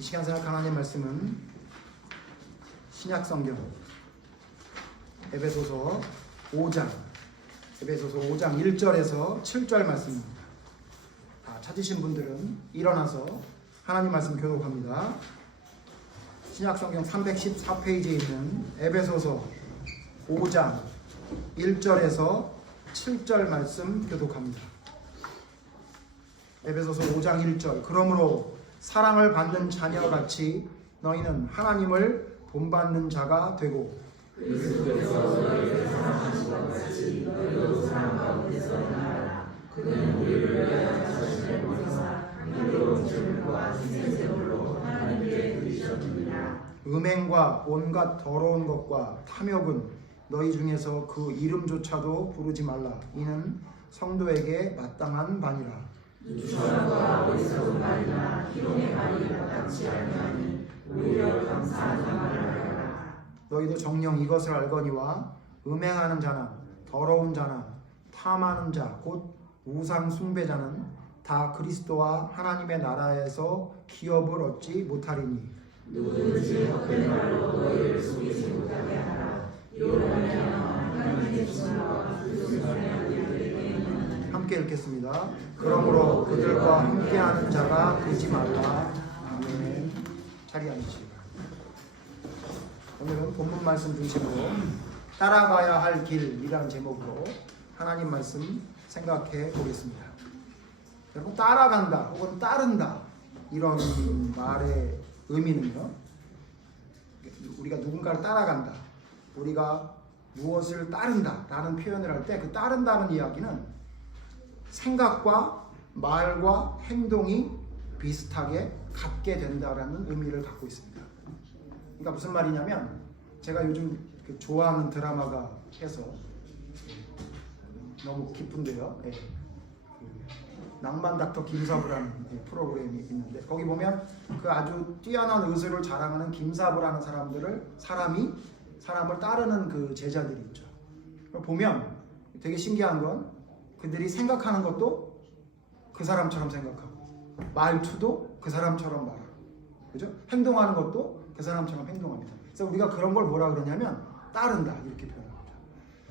이 시간 생각 하나님 말씀은 신약 성경 에베소서 5장 1절에서 7절 말씀입니다. 찾으신 분들은 일어나서 하나님 말씀 교독합니다. 신약 성경 314페이지에 있는 에베소서 5장 1절에서 7절 말씀 교독합니다. 에베소서 5장 1절. 그러므로 사랑을 받는 자녀같이 너희는 하나님을 본받는 자가 되고 그리스도께서 너희를 사랑하신 것 같이 너희도 사랑 가운데서 행하라. 그는 우리를 위하여 자신을 보내사 의로운 제물과 희생 제물로 하나님께 드리셨느니라. 음행과 온갖 더러운 것과 탐욕은 너희 중에서 그 이름조차도 부르지 말라. 이는 성도에게 마땅한 바니라. 유치원과 어리석은 말이나 희롱의 말이 마땅치 아니하니 오히려 감사하는 말을 하라. 너희도 정녕 이것을 알거니와 음행하는 자나 더러운 자나 탐하는 자 곧 우상 숭배자는 다 그리스도와 하나님의 나라에서 기업을 얻지 못하리니 누구든지 헛된 말로 너희를 속이지 못하게 하라. 이러하면 하나님의 진노가 그 사람들에게는 함께 읽겠습니다. 그러므로 그들과 함께하는 자가 되지 말라. 아멘. 자리에 앉으시기 바랍니다. 오늘은 본문 말씀 중심으로 따라가야 할 길이라는 제목으로 하나님 말씀 생각해 보겠습니다. 여러분, 따라간다 혹은 따른다 이런 말의 의미는요, 우리가 누군가를 따라간다, 우리가 무엇을 따른다 라는 표현을 할 때 그 따른다는 이야기는 생각과 말과 행동이 비슷하게 같게 된다라는 의미를 갖고 있습니다. 그러니까 무슨 말이냐면, 제가 요즘 좋아하는 드라마가 해서 너무 기쁜데요. 네. 낭만 닥터 김사부라는 프로그램이 있는데, 거기 보면 그 아주 뛰어난 의술을 자랑하는 김사부라는 사람을 따르는 그 제자들이 있죠. 보면 되게 신기한 건 그들이 생각하는 것도 그 사람처럼 생각하고, 말투도 그 사람처럼 말하고, 그죠? 행동하는 것도 그 사람처럼 행동합니다. 그래서 우리가 그런 걸 뭐라 그러냐면 따른다 이렇게 표현합니다.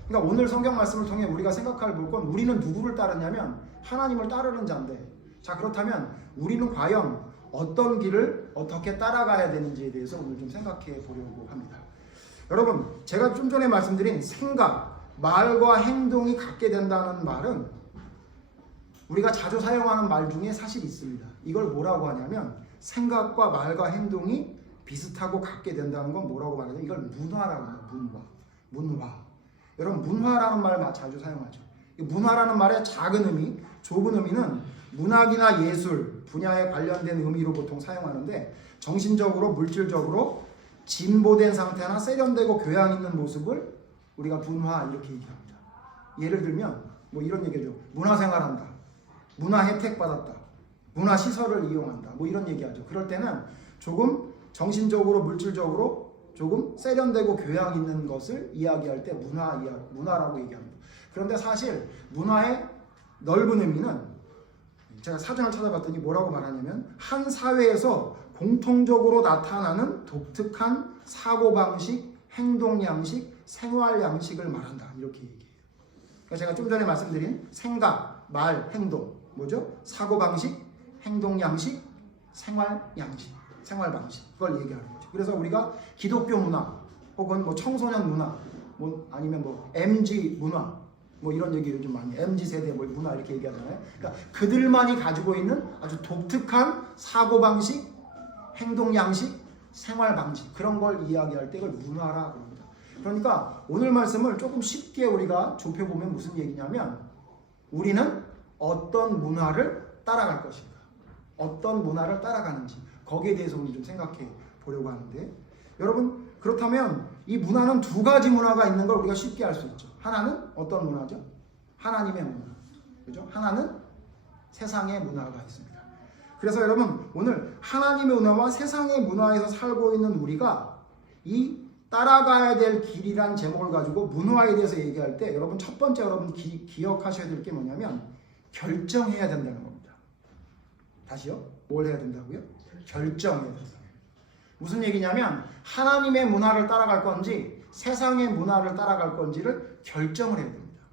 그러니까 오늘 성경 말씀을 통해 우리가 생각할 볼 건, 우리는 누구를 따르냐면 하나님을 따르는 자인데, 자, 그렇다면 우리는 과연 어떤 길을 어떻게 따라가야 되는지에 대해서 오늘 좀 생각해 보려고 합니다. 여러분, 제가 좀 전에 말씀드린 생각, 말과 행동이 같게 된다는 말은 우리가 자주 사용하는 말 중에 사실 있습니다. 이걸 뭐라고 하냐면, 생각과 말과 행동이 비슷하고 같게 된다는 건 뭐라고 말하냐면, 이걸 문화라고 해요. 문화. 여러분, 문화라는 말 자주 사용하죠. 문화라는 말의 작은 의미, 좁은 의미는 문학이나 예술 분야에 관련된 의미로 보통 사용하는데, 정신적으로, 물질적으로 진보된 상태나 세련되고 교양 있는 모습을 우리가 문화 이렇게 얘기합니다. 예를 들면 뭐 이런 얘기죠. 문화생활한다, 문화 혜택 받았다, 문화 시설을 이용한다, 뭐 이런 얘기하죠. 그럴 때는 조금 정신적으로, 물질적으로 조금 세련되고 교양 있는 것을 이야기할 때 문화라고 얘기합니다. 그런데 사실 문화의 넓은 의미는, 제가 사전을 찾아봤더니 뭐라고 말하냐면, 한 사회에서 공통적으로 나타나는 독특한 사고방식, 행동양식, 생활양식을 말한다 이렇게 얘기해요. 그러니까 제가 좀 전에 말씀드린 생각, 말, 행동, 뭐죠? 사고방식, 행동양식, 생활양식, 생활방식, 그걸 얘기하는 거죠. 그래서 우리가 기독교 문화 혹은 뭐 청소년 문화, 뭐 아니면 뭐 MG 문화, 뭐 이런 얘기 요즘 많이, MZ 세대 뭐 문화 이렇게 얘기하잖아요. 그러니까 그들만이 가지고 있는 아주 독특한 사고방식, 행동양식, 생활방식, 그런 걸 이야기할 때 이걸 문화라고 합니다. 그러니까 오늘 말씀을 조금 쉽게 우리가 좁혀보면 무슨 얘기냐면, 우리는 어떤 문화를 따라갈 것인가, 어떤 문화를 따라가는지, 거기에 대해서 우리 좀 생각해 보려고 하는데, 여러분, 그렇다면 이 문화는 두 가지 문화가 있는 걸 우리가 쉽게 알 수 있죠. 하나는 어떤 문화죠? 하나님의 문화, 그죠? 하나는 세상의 문화가 있습니다. 그래서 여러분, 오늘 하나님의 문화와 세상의 문화에서 살고 있는 우리가 이 따라가야 될 길이란 제목을 가지고 문화에 대해서 얘기할 때, 여러분 첫 번째 여러분 기억하셔야 될 게 뭐냐면, 결정해야 된다는 겁니다. 다시요? 뭘 해야 된다고요? 결정해야 된다. 무슨 얘기냐면 하나님의 문화를 따라갈 건지 세상의 문화를 따라갈 건지를 결정을 해야 됩니다.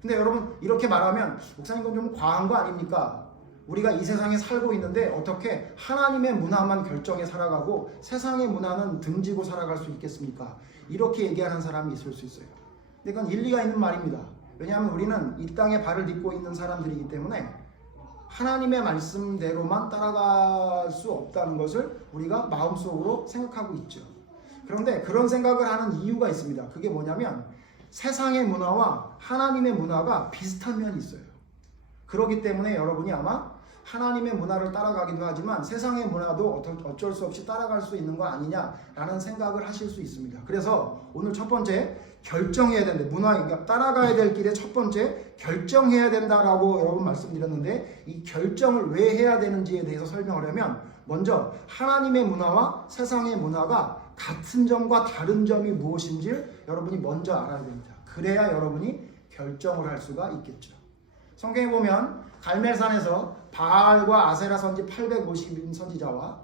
근데 여러분 이렇게 말하면 목사님 그건 좀 과한 거 아닙니까? 우리가 이 세상에 살고 있는데 어떻게 하나님의 문화만 결정해 살아가고 세상의 문화는 등지고 살아갈 수 있겠습니까? 이렇게 얘기하는 사람이 있을 수 있어요. 근데 그건 일리가 있는 말입니다. 왜냐하면 우리는 이 땅에 발을 딛고 있는 사람들이기 때문에 하나님의 말씀대로만 따라갈 수 없다는 것을 우리가 마음속으로 생각하고 있죠. 그런데 그런 생각을 하는 이유가 있습니다. 그게 뭐냐면 세상의 문화와 하나님의 문화가 비슷한 면이 있어요. 그렇기 때문에 여러분이 아마 하나님의 문화를 따라가기도 하지만 세상의 문화도 어쩔 수 없이 따라갈 수 있는 거 아니냐라는 생각을 하실 수 있습니다. 그래서 오늘 첫 번째 결정해야 된다. 그러니까 따라가야 될 길의 첫 번째 결정해야 된다라고 여러분 말씀드렸는데 이 결정을 왜 해야 되는지에 대해서 설명을 하면 먼저 하나님의 문화와 세상의 문화가 같은 점과 다른 점이 무엇인지를 여러분이 먼저 알아야 됩니다. 그래야 여러분이 결정을 할 수가 있겠죠. 성경에 보면 갈멜산에서 바알과 아세라 선지 850인 선지자와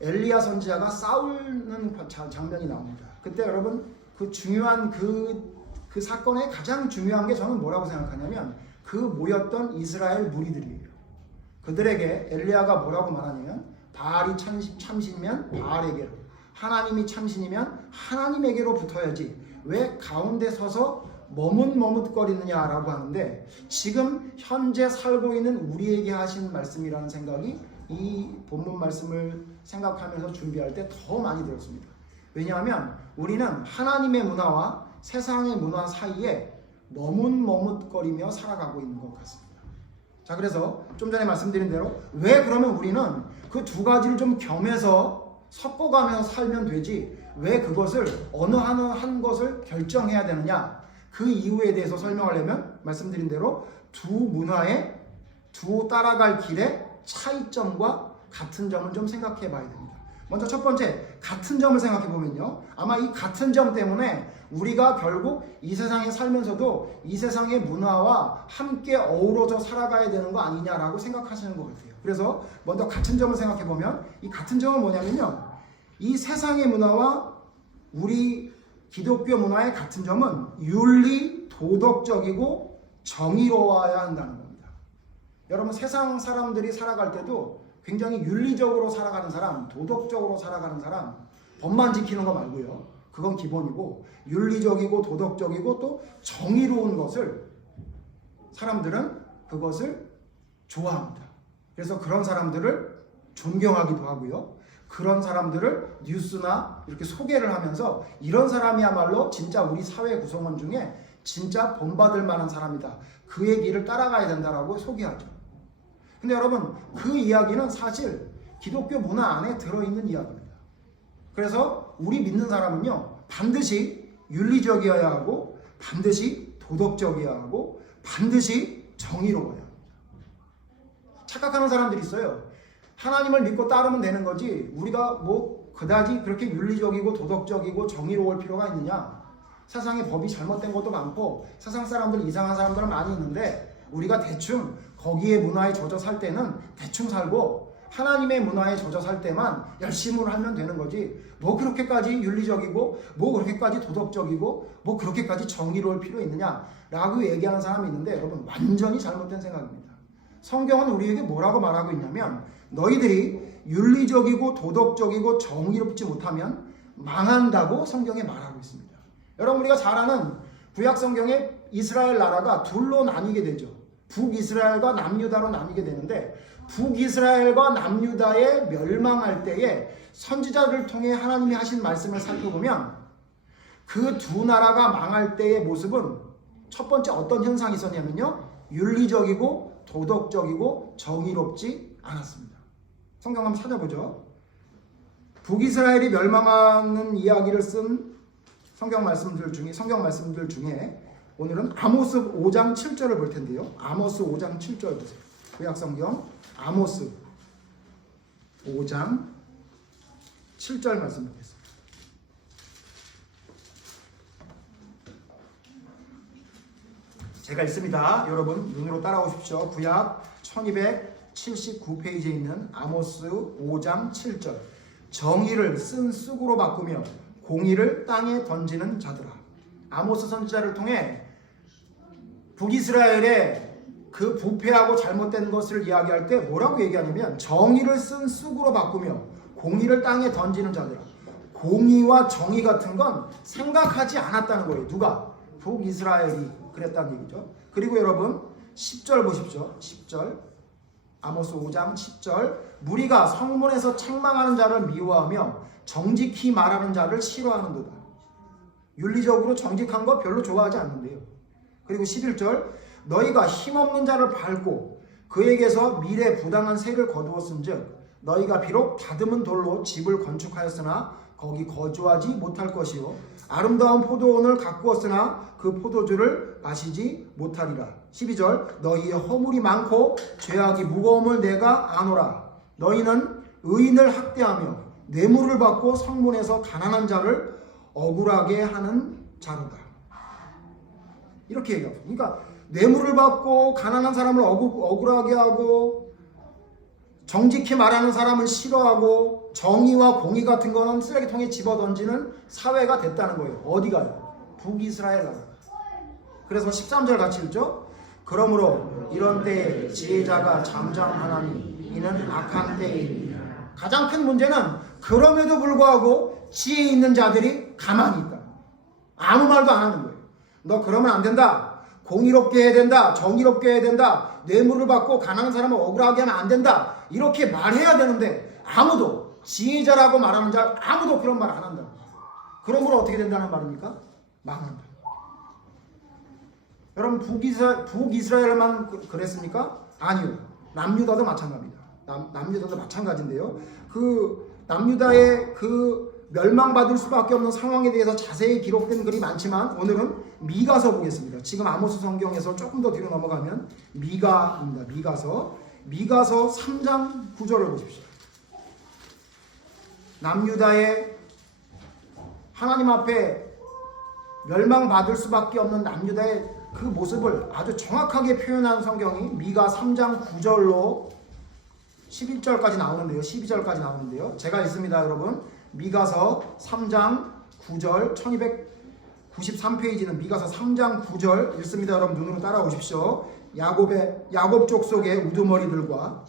엘리야 선지자가 싸우는 장면이 나옵니다. 그때 여러분 그 중요한 그 사건의 가장 중요한 게 저는 뭐라고 생각하냐면 그 모였던 이스라엘 무리들이에요. 그들에게 엘리야가 뭐라고 말하냐면 바알이 참신이면 바알에게로, 하나님이 참신이면 하나님에게로 붙어야지 왜 가운데 서서 머뭇머뭇거리느냐라고 하는데 지금 현재 살고 있는 우리에게 하신 말씀이라는 생각이 이 본문 말씀을 생각하면서 준비할 때 더 많이 들었습니다. 왜냐하면 우리는 하나님의 문화와 세상의 문화 사이에 머뭇머뭇거리며 살아가고 있는 것 같습니다. 자, 그래서 좀 전에 말씀드린 대로 왜 그러면 우리는 그 두 가지를 좀 겸해서 섞어가면서 살면 되지 왜 그것을 어느 한 것을 결정해야 되느냐, 그 이유에 대해서 설명하려면 말씀드린 대로 두 문화의 두 따라갈 길의 차이점과 같은 점을 좀 생각해 봐야 됩니다. 먼저 첫 번째 같은 점을 생각해 보면요, 아마 이 같은 점 때문에 우리가 결국 이 세상에 살면서도 이 세상의 문화와 함께 어우러져 살아가야 되는 거 아니냐라고 생각하시는 것 같아요. 그래서 먼저 같은 점을 생각해 보면 이 같은 점은 뭐냐면요, 이 세상의 문화와 우리 기독교 문화의 같은 점은 윤리, 도덕적이고 정의로워야 한다는 겁니다. 여러분 세상 사람들이 살아갈 때도 굉장히 윤리적으로 살아가는 사람, 도덕적으로 살아가는 사람, 법만 지키는 거 말고요. 그건 기본이고 윤리적이고 도덕적이고 또 정의로운 것을 사람들은 그것을 좋아합니다. 그래서 그런 사람들을 존경하기도 하고요. 그런 사람들을 뉴스나 이렇게 소개를 하면서 이런 사람이야말로 진짜 우리 사회 구성원 중에 진짜 본받을 만한 사람이다. 그의 길을 따라가야 된다라고 소개하죠. 근데 여러분 그 이야기는 사실 기독교 문화 안에 들어있는 이야기입니다. 그래서 우리 믿는 사람은요 반드시 윤리적이어야 하고 반드시 도덕적이어야 하고 반드시 정의로워야 합니다. 착각하는 사람들이 있어요. 하나님을 믿고 따르면 되는 거지 우리가 뭐 그다지 그렇게 윤리적이고 도덕적이고 정의로울 필요가 있느냐. 세상에 법이 잘못된 것도 많고 세상 사람들 이상한 사람들은 많이 있는데 우리가 대충 거기에 문화에 젖어 살 때는 대충 살고 하나님의 문화에 젖어 살 때만 열심히 하면 되는 거지 뭐 그렇게까지 윤리적이고 뭐 그렇게까지 도덕적이고 뭐 그렇게까지 정의로울 필요 있느냐 라고 얘기하는 사람이 있는데 여러분 완전히 잘못된 생각입니다. 성경은 우리에게 뭐라고 말하고 있냐면 너희들이 윤리적이고 도덕적이고 정의롭지 못하면 망한다고 성경에 말하고 있습니다. 여러분 우리가 잘 아는 구약 성경에 이스라엘 나라가 둘로 나뉘게 되죠. 북이스라엘과 남유다로 나뉘게 되는데 북이스라엘과 남유다의 멸망할 때에 선지자를 통해 하나님이 하신 말씀을 살펴보면 그 두 나라가 망할 때의 모습은 첫 번째 어떤 현상이 있었냐면요. 윤리적이고 도덕적이고 정의롭지 않았습니다. 성경 한번 찾아보죠. 북이스라엘이 멸망하는 이야기를 쓴 성경 말씀들 중에 오늘은 아모스 5장 7절을 볼 텐데요. 아모스 5장 7절 보세요. 구약 성경 아모스 5장 7절 말씀 보겠습니다. 제가 읽습니다. 여러분 눈으로 따라오십시오. 구약 1279페이지에 있는 아모스 5장 7절. 정의를 쓴 쑥으로 바꾸며 공의를 땅에 던지는 자들아. 아모스 선지자를 통해 북이스라엘의 그 부패하고 잘못된 것을 이야기할 때 뭐라고 얘기하냐면 정의를 쓴 쑥으로 바꾸며 공의를 땅에 던지는 자들아. 공의와 정의 같은 건 생각하지 않았다는 거예요. 누가? 북이스라엘이 그랬다는 얘기죠. 그리고 여러분 10절 보십시오. 10절 아모스 5장 10절 무리가 성문에서 책망하는 자를 미워하며 정직히 말하는 자를 싫어하는도다. 윤리적으로 정직한 거 별로 좋아하지 않는데요. 그리고 11절 너희가 힘없는 자를 밟고 그에게서 미래 부당한 세를 거두었은즉 너희가 비록 다듬은 돌로 집을 건축하였으나 거기 거주하지 못할 것이요 아름다운 포도원을 가꾸었으나 그 포도주를 마시지 못하리라. 12절 너희의 허물이 많고 죄악이 무거움을 내가 아노라. 너희는 의인을 학대하며 뇌물을 받고 성문에서 가난한 자를 억울하게 하는 자로다. 이렇게 얘기하고, 그러니까 뇌물을 받고 가난한 사람을 억울하게 하고 정직히 말하는 사람을 싫어하고 정의와 공의 같은 거는 쓰레기통에 집어던지는 사회가 됐다는 거예요. 어디가요? 북이스라엘 나라. 그래서 13절 같이 읽죠. 그러므로 이런 때에 지혜자가 잠잠하나니 이는 악한 때이니. 가장 큰 문제는 그럼에도 불구하고 지혜 있는 자들이 가만히 있다. 아무 말도 안 하는 거예요. 너 그러면 안 된다. 공의롭게 해야 된다. 정의롭게 해야 된다. 뇌물을 받고 가난한 사람을 억울하게 하면 안 된다. 이렇게 말해야 되는데 아무도 지혜자라고 말하는 자 아무도 그런 말 안 한다. 그러므로 어떻게 된다는 말입니까? 망한다. 여러분 북이스라엘만 그랬습니까? 아니요. 남유다도 마찬가지입니다. 남유다도 마찬가지인데요. 그 남유다의 그 멸망받을 수밖에 없는 상황에 대해서 자세히 기록된 글이 많지만 오늘은 미가서 보겠습니다. 지금 아모스 성경에서 조금 더 뒤로 넘어가면 미가입니다. 미가서 3장 9절을 보십시오. 남유다의 하나님 앞에 멸망받을 수밖에 없는 남유다의 그 모습을 아주 정확하게 표현한 성경이 미가 3장 9절로 11절까지 나오는데요. 12절까지 나오는데요. 제가 있습니다, 여러분. 미가서 3장 9절 1293페이지는 미가서 3장 9절 읽습니다. 여러분 눈으로 따라오십시오. 야곱 족속의 우두머리들과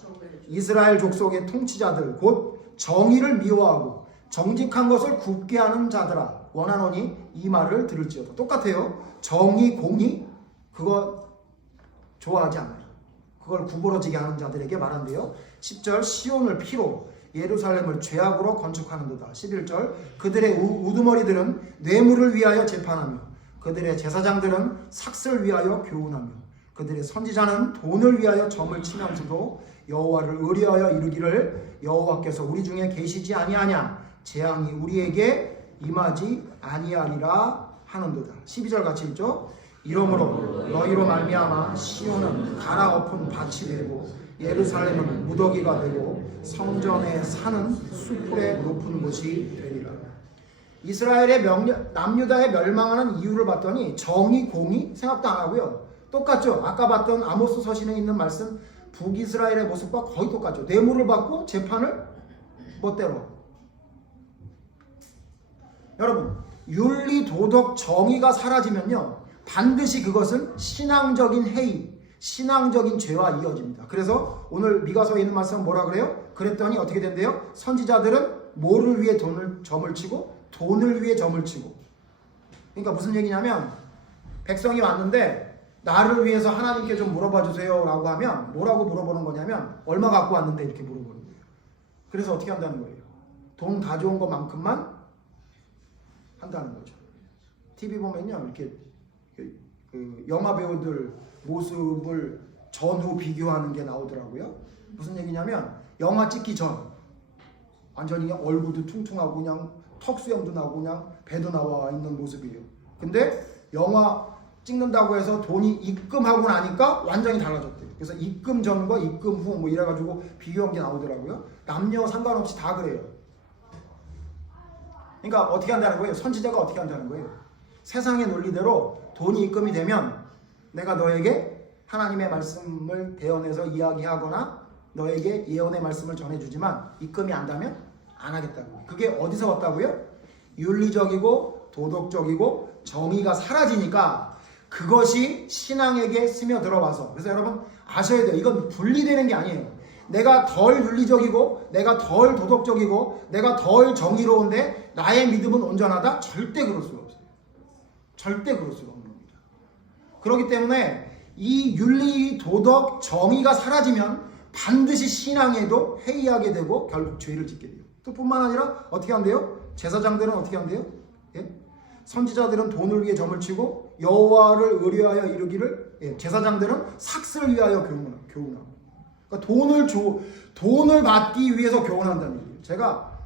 이스라엘 족속의 통치자들 곧 정의를 미워하고 정직한 것을 굽게 하는 자들아 원하노니 이 말을 들을지어다. 똑같아요. 정의, 공의 그거 좋아하지 않아요. 그걸 구부러지게 하는 자들에게 말한대요. 10절 시온을 피로 예루살렘을 죄악으로 건축하는도다. 11절 그들의 우두머리들은 뇌물을 위하여 재판하며 그들의 제사장들은 삭슬 위하여 교훈하며 그들의 선지자는 돈을 위하여 점을 치면서도 여호와를 의뢰하여 이르기를 여호와께서 우리 중에 계시지 아니하냐 재앙이 우리에게 임하지 아니하리라 하는도다. 12절 같이 읽죠. 이러므로 너희로 말미암아 시온은 갈아엎은 밭이 되고 예루살렘은 무더기가 되고 성전에 사는 수풀의 높은 곳이 되리라. 이스라엘의 남유다의 멸망하는 이유를 봤더니 정의, 공의 생각도 안 하고요. 똑같죠. 아까 봤던 아모스 서신에 있는 말씀 북이스라엘의 모습과 거의 똑같죠. 뇌물을 받고 재판을 멋대로. 여러분 윤리, 도덕, 정의가 사라지면요 반드시 그것은 신앙적인 해이, 신앙적인 죄와 이어집니다. 그래서 오늘 미가서에 있는 말씀은 뭐라 그래요? 그랬더니 어떻게 된대요? 선지자들은 뭐를 위해 점을 치고 돈을 위해 점을 치고. 그러니까 무슨 얘기냐면 백성이 왔는데 나를 위해서 하나님께 좀 물어봐 주세요 라고 하면 뭐라고 물어보는 거냐면 얼마 갖고 왔는데 이렇게 물어보는 거예요. 그래서 어떻게 한다는 거예요? 돈 가져온 것만큼만 한다는 거죠. TV 보면요 이렇게 그 영화 배우들 모습을 전후 비교하는 게 나오더라고요. 무슨 얘기냐면 영화 찍기 전 완전히 그냥 얼굴도 퉁퉁하고 그냥 턱수염도 나고 그냥 배도 나와 있는 모습이에요. 근데 영화 찍는다고 해서 돈이 입금하고 나니까 완전히 달라졌대요. 그래서 입금 전과 입금 후 뭐 이래가지고 비교한 게 나오더라고요. 남녀 상관없이 다 그래요. 그러니까 어떻게 한다는 거예요? 선지자가 어떻게 한다는 거예요? 세상의 논리대로 돈이 입금이 되면 내가 너에게 하나님의 말씀을 대언해서 이야기하거나 너에게 예언의 말씀을 전해주지만 입금이 안 되면 안 하겠다고. 그게 어디서 왔다고요? 윤리적이고 도덕적이고 정의가 사라지니까 그것이 신앙에게 스며들어와서. 그래서 여러분 아셔야 돼요. 이건 분리되는 게 아니에요. 내가 덜 윤리적이고 내가 덜 도덕적이고 내가 덜 정의로운데 나의 믿음은 온전하다? 절대 그럴 수가 없어요. 절대 그럴 수가 없는 겁니다. 그렇기 때문에 이 윤리, 도덕, 정의가 사라지면 반드시 신앙에도 회의하게 되고 결국 죄를 짓게 돼요. 또 뿐만 아니라 어떻게 한대요? 제사장들은 어떻게 한대요? 예? 선지자들은 돈을 위해 점을 치고 여호와를 의뢰하여 이루기를, 제사장들은 삭슬 위하여 교훈하고. 그러니까 돈을 받기 위해서 교훈한다는 얘기예요. 제가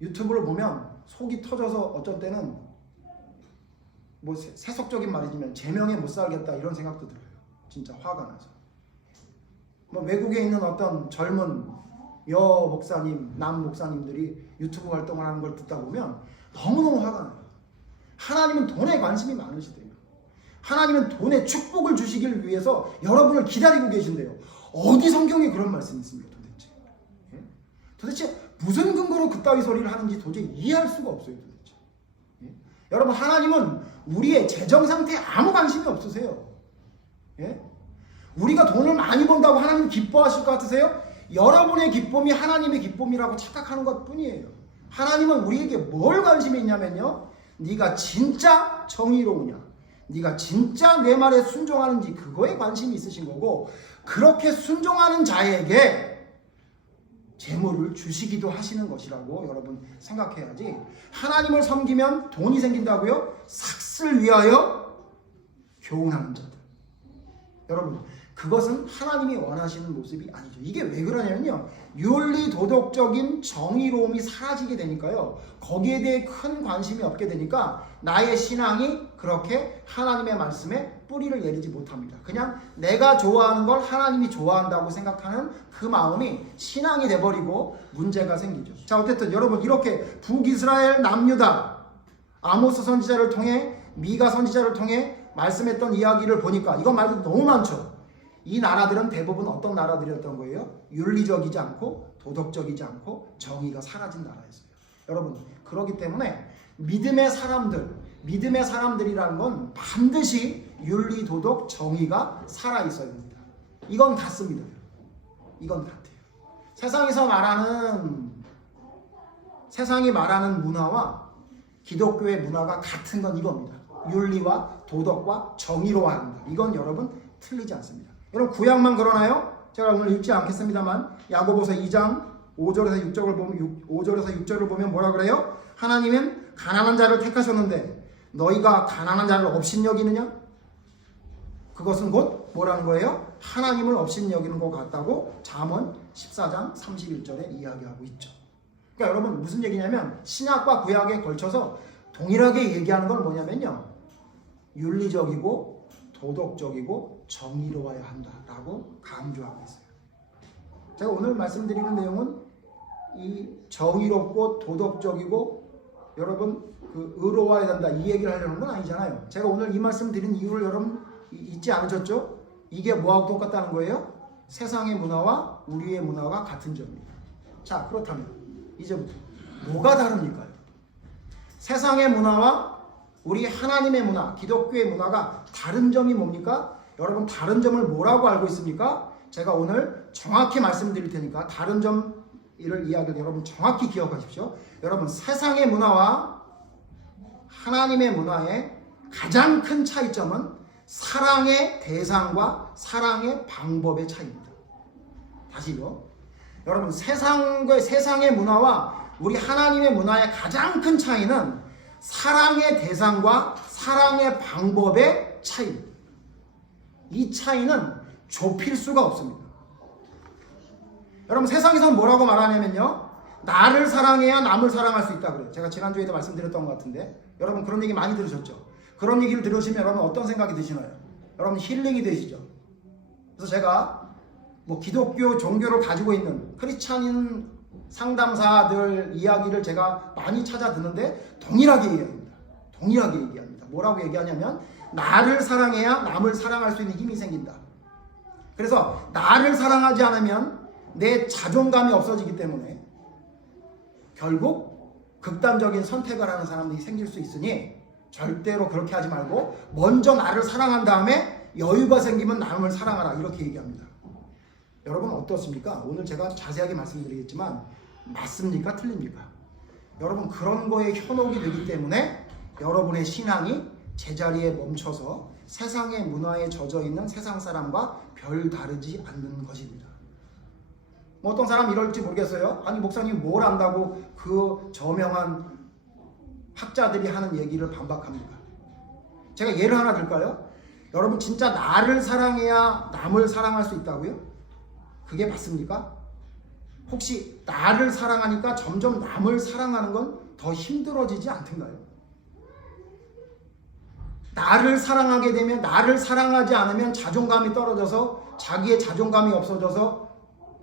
유튜브를 보면 속이 터져서 어쩔 때는 뭐 세속적인 말이지만 제명에 못 살겠다 이런 생각도 들어요. 진짜 화가 나서. 뭐 외국에 있는 어떤 젊은 여 목사님, 남 목사님들이 유튜브 활동을 하는 걸 듣다 보면 너무너무 화가 나요. 하나님은 돈에 관심이 많으시대요. 하나님은 돈에 축복을 주시길 위해서 여러분을 기다리고 계신대요. 어디 성경에 그런 말씀이 있습니까 도대체? 예? 도대체 무슨 근거로 그따위 소리를 하는지 도저히 이해할 수가 없어요 도대체. 예? 여러분 하나님은 우리의 재정 상태에 아무 관심이 없으세요. 예? 우리가 돈을 많이 번다고 하나님 기뻐하실 것 같으세요? 여러분의 기쁨이 하나님의 기쁨이라고 착각하는 것 뿐이에요. 하나님은 우리에게 뭘 관심이 있냐면요, 네가 진짜 정의로우냐, 네가 진짜 내 말에 순종하는지 그거에 관심이 있으신 거고, 그렇게 순종하는 자에게 재물을 주시기도 하시는 것이라고 여러분 생각해야지. 하나님을 섬기면 돈이 생긴다고요? 삭슬 위하여 교훈하는 자들. 여러분 그것은 하나님이 원하시는 모습이 아니죠. 이게 왜 그러냐면요, 윤리 도덕적인 정의로움이 사라지게 되니까요, 거기에 대해 큰 관심이 없게 되니까 나의 신앙이 그렇게 하나님의 말씀에 뿌리를 내리지 못합니다. 그냥 내가 좋아하는 걸 하나님이 좋아한다고 생각하는 그 마음이 신앙이 돼버리고 문제가 생기죠. 자, 어쨌든 여러분 이렇게 북이스라엘 남유다 아모스 선지자를 통해 미가 선지자를 통해 말씀했던 이야기를 보니까 이건 말도 너무 많죠. 이 나라들은 대부분 어떤 나라들이었던 거예요? 윤리적이지 않고 도덕적이지 않고 정의가 사라진 나라였어요. 여러분 그렇기 때문에 믿음의 사람들이라는 건 반드시 윤리, 도덕, 정의가 살아있어야 됩니다. 이건 같습니다. 이건 같아요. 세상이 말하는 문화와 기독교의 문화가 같은 건 이겁니다. 윤리와 도덕과 정의로워야 한다. 이건 여러분 틀리지 않습니다. 여러분 구약만 그러나요? 제가 오늘 읽지 않겠습니다만 야고보서 2장 5절에서 6절을 보면 뭐라 그래요? 하나님은 가난한 자를 택하셨는데 너희가 가난한 자를 업신여기느냐? 그것은 곧 뭐라는 거예요? 하나님을 업신여기는 것 같다고 잠언 14장 31절에 이야기하고 있죠. 그러니까 여러분 무슨 얘기냐면 신약과 구약에 걸쳐서 동일하게 얘기하는 건 뭐냐면요, 윤리적이고 도덕적이고 정의로워야 한다라고 강조하고 있어요. 제가 오늘 말씀드리는 내용은 이 정의롭고 도덕적이고 여러분 그 의로워야 된다 이 얘기를 하려는 건 아니잖아요. 제가 오늘 이 말씀 드린 이유를 여러분 잊지 않으셨죠? 이게 뭐하고 똑같다는 거예요? 세상의 문화와 우리의 문화가 같은 점입니다. 자, 그렇다면 이제부터 뭐가 다릅니까? 세상의 문화와 우리 하나님의 문화, 기독교의 문화가 다른 점이 뭡니까? 여러분 다른 점을 뭐라고 알고 있습니까? 제가 오늘 정확히 말씀드릴 테니까 다른 점을 이야기를 여러분 정확히 기억하십시오. 여러분 세상의 문화와 하나님의 문화의 가장 큰 차이점은 사랑의 대상과 사랑의 방법의 차이입니다. 다시요. 여러분 세상의 문화와 우리 하나님의 문화의 가장 큰 차이는 사랑의 대상과 사랑의 방법의 차이입니다. 이 차이는 좁힐 수가 없습니다. 여러분 세상에서는 뭐라고 말하냐면요, 나를 사랑해야 남을 사랑할 수 있다 그래요. 제가 지난주에도 말씀드렸던 것 같은데 여러분 그런 얘기 많이 들으셨죠? 그런 얘기를 들으시면 여러분 어떤 생각이 드시나요? 여러분 힐링이 되시죠? 그래서 제가 뭐 기독교 종교를 가지고 있는 크리스찬인 상담사들 이야기를 제가 많이 찾아 듣는데 동일하게 얘기합니다. 뭐라고 얘기하냐면 나를 사랑해야 남을 사랑할 수 있는 힘이 생긴다. 그래서 나를 사랑하지 않으면 내 자존감이 없어지기 때문에 결국 극단적인 선택을 하는 사람들이 생길 수 있으니 절대로 그렇게 하지 말고 먼저 나를 사랑한 다음에 여유가 생기면 남을 사랑하라 이렇게 얘기합니다. 여러분 어떻습니까? 오늘 제가 자세하게 말씀드리겠지만 맞습니까? 틀립니까? 여러분 그런 거에 현혹이 되기 때문에 여러분의 신앙이 제자리에 멈춰서 세상의 문화에 젖어 있는 세상 사람과 별 다르지 않는 것입니다. 뭐 어떤 사람 이럴지 모르겠어요. 아니 목사님 뭘 안다고 그 저명한 학자들이 하는 얘기를 반박합니까? 제가 예를 하나 들까요? 여러분 진짜 나를 사랑해야 남을 사랑할 수 있다고요? 그게 맞습니까? 혹시 나를 사랑하니까 점점 남을 사랑하는 건 더 힘들어지지 않던가요? 나를 사랑하게 되면 나를 사랑하지 않으면 자존감이 떨어져서 자기의 자존감이 없어져서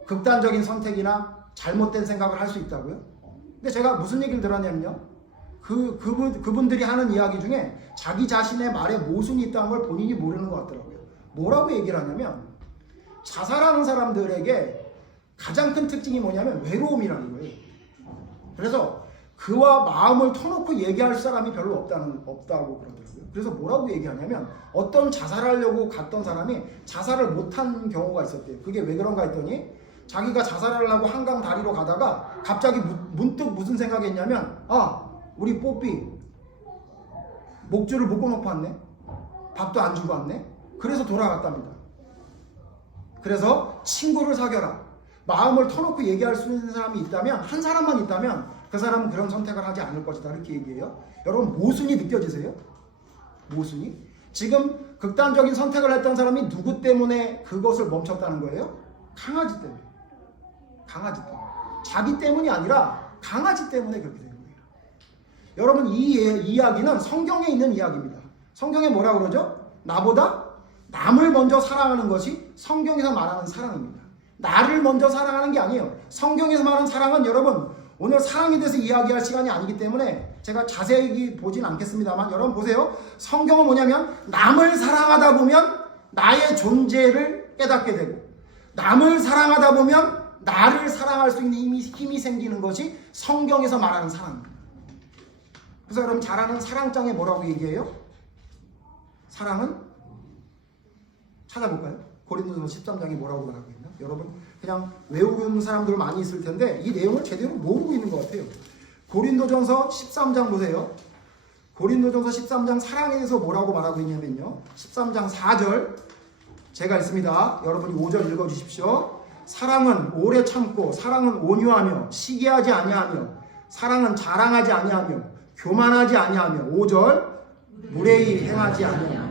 극단적인 선택이나 잘못된 생각을 할 수 있다고요? 근데 제가 무슨 얘기를 들었냐면요. 그분들이 하는 이야기 중에 자기 자신의 말에 모순이 있다는 걸 본인이 모르는 것 같더라고요. 뭐라고 얘기를 하냐면 자살하는 사람들에게 가장 큰 특징이 뭐냐면 외로움이라는 거예요. 그래서 그와 마음을 터놓고 얘기할 사람이 별로 없다고 그러더라고요. 그래서 뭐라고 얘기하냐면 어떤 자살하려고 갔던 사람이 자살을 못한 경우가 있었대요. 그게 왜 그런가 했더니 자기가 자살하려고 한강 다리로 가다가 갑자기 문득 무슨 생각이 했냐면 우리 뽀삐 목줄을 묶어놓고 왔네. 밥도 안 주고 왔네. 그래서 돌아갔답니다. 그래서 친구를 사귀어라. 마음을 터놓고 얘기할 수 있는 사람이 있다면 한 사람만 있다면 그 사람은 그런 선택을 하지 않을 것이다 이렇게 얘기해요. 여러분 모순이 느껴지세요? 모순이? 지금 극단적인 선택을 했던 사람이 누구 때문에 그것을 멈췄다는 거예요? 강아지 때문에. 강아지 때문에. 자기 때문이 아니라 강아지 때문에 그렇게 된 거예요. 여러분 이 이야기는 성경에 있는 이야기입니다. 성경에 뭐라고 그러죠? 나보다 남을 먼저 사랑하는 것이 성경에서 말하는 사랑입니다. 나를 먼저 사랑하는 게 아니에요. 성경에서 말하는 사랑은 여러분 오늘 사랑에 대해서 이야기할 시간이 아니기 때문에 제가 자세히 보진 않겠습니다만 여러분 보세요. 성경은 뭐냐면 남을 사랑하다 보면 나의 존재를 깨닫게 되고 남을 사랑하다 보면 나를 사랑할 수 있는 힘이 생기는 것이 성경에서 말하는 사랑입니다. 그래서 여러분 잘 아는 사랑장에 뭐라고 얘기해요? 사랑은 찾아볼까요? 고린도전서 13장에 뭐라고 말하고 있나? 여러분 그냥 외우는 사람들 많이 있을 텐데 이 내용을 제대로 모르고 있는 것 같아요. 고린도전서 13장 보세요. 고린도전서 13장 사랑에 대해서 뭐라고 말하고 있냐면요. 13장 4절 제가 읽습니다. 여러분이 5절 읽어주십시오. 사랑은 오래 참고 사랑은 온유하며 시기하지 아니하며 사랑은 자랑하지 아니하며 교만하지 아니하며 5절 무례히 행하지 아니하며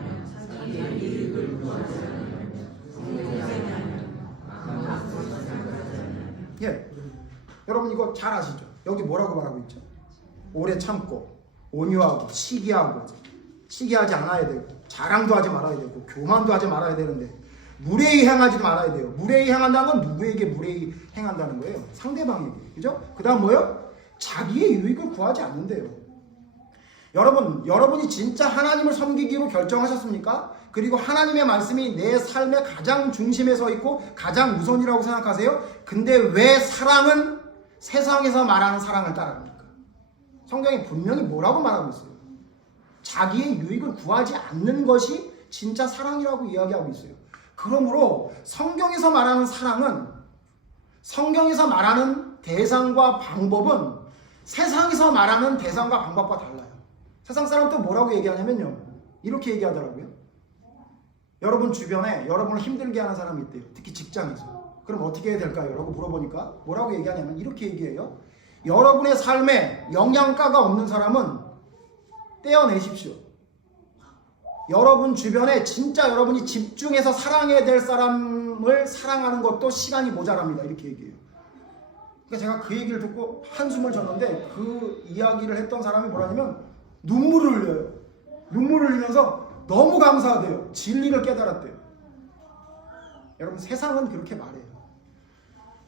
예, 여러분 이거 잘 아시죠? 여기 뭐라고 말하고 있죠? 오래 참고 온유하고 시기하지 않아야 되고 자랑도 하지 말아야 되고 교만도 하지 말아야 되는데 무례히 행하지 말아야 돼요. 무례히 행한다는 건 누구에게 무례히 행한다는 거예요? 상대방에게. 그죠? 그 다음 뭐요? 자기의 유익을 구하지 않는데요. 여러분이 진짜 하나님을 섬기기로 결정하셨습니까? 그리고 하나님의 말씀이 내 삶의 가장 중심에 서 있고 가장 우선이라고 생각하세요? 근데 왜 사랑은 세상에서 말하는 사랑을 따라갑니까? 성경이 분명히 뭐라고 말하고 있어요? 자기의 유익을 구하지 않는 것이 진짜 사랑이라고 이야기하고 있어요. 그러므로 성경에서 말하는 사랑은 성경에서 말하는 대상과 방법은 세상에서 말하는 대상과 방법과 달라요. 세상 사람도 뭐라고 얘기하냐면요. 이렇게 얘기하더라고요. 여러분 주변에 여러분을 힘들게 하는 사람이 있대요. 특히 직장에서. 그럼 어떻게 해야 될까요? 라고 물어보니까 뭐라고 얘기하냐면 이렇게 얘기해요. 여러분의 삶에 영양가가 없는 사람은 떼어내십시오. 여러분 주변에 진짜 여러분이 집중해서 사랑해야 될 사람을 사랑하는 것도 시간이 모자랍니다. 이렇게 얘기해요. 그러니까 제가 그 얘기를 듣고 한숨을 졌는데 그 이야기를 했던 사람이 뭐라냐면 눈물을 흘려요. 눈물을 흘리면서 너무 감사하대요. 진리를 깨달았대요. 여러분 세상은 그렇게 말해요.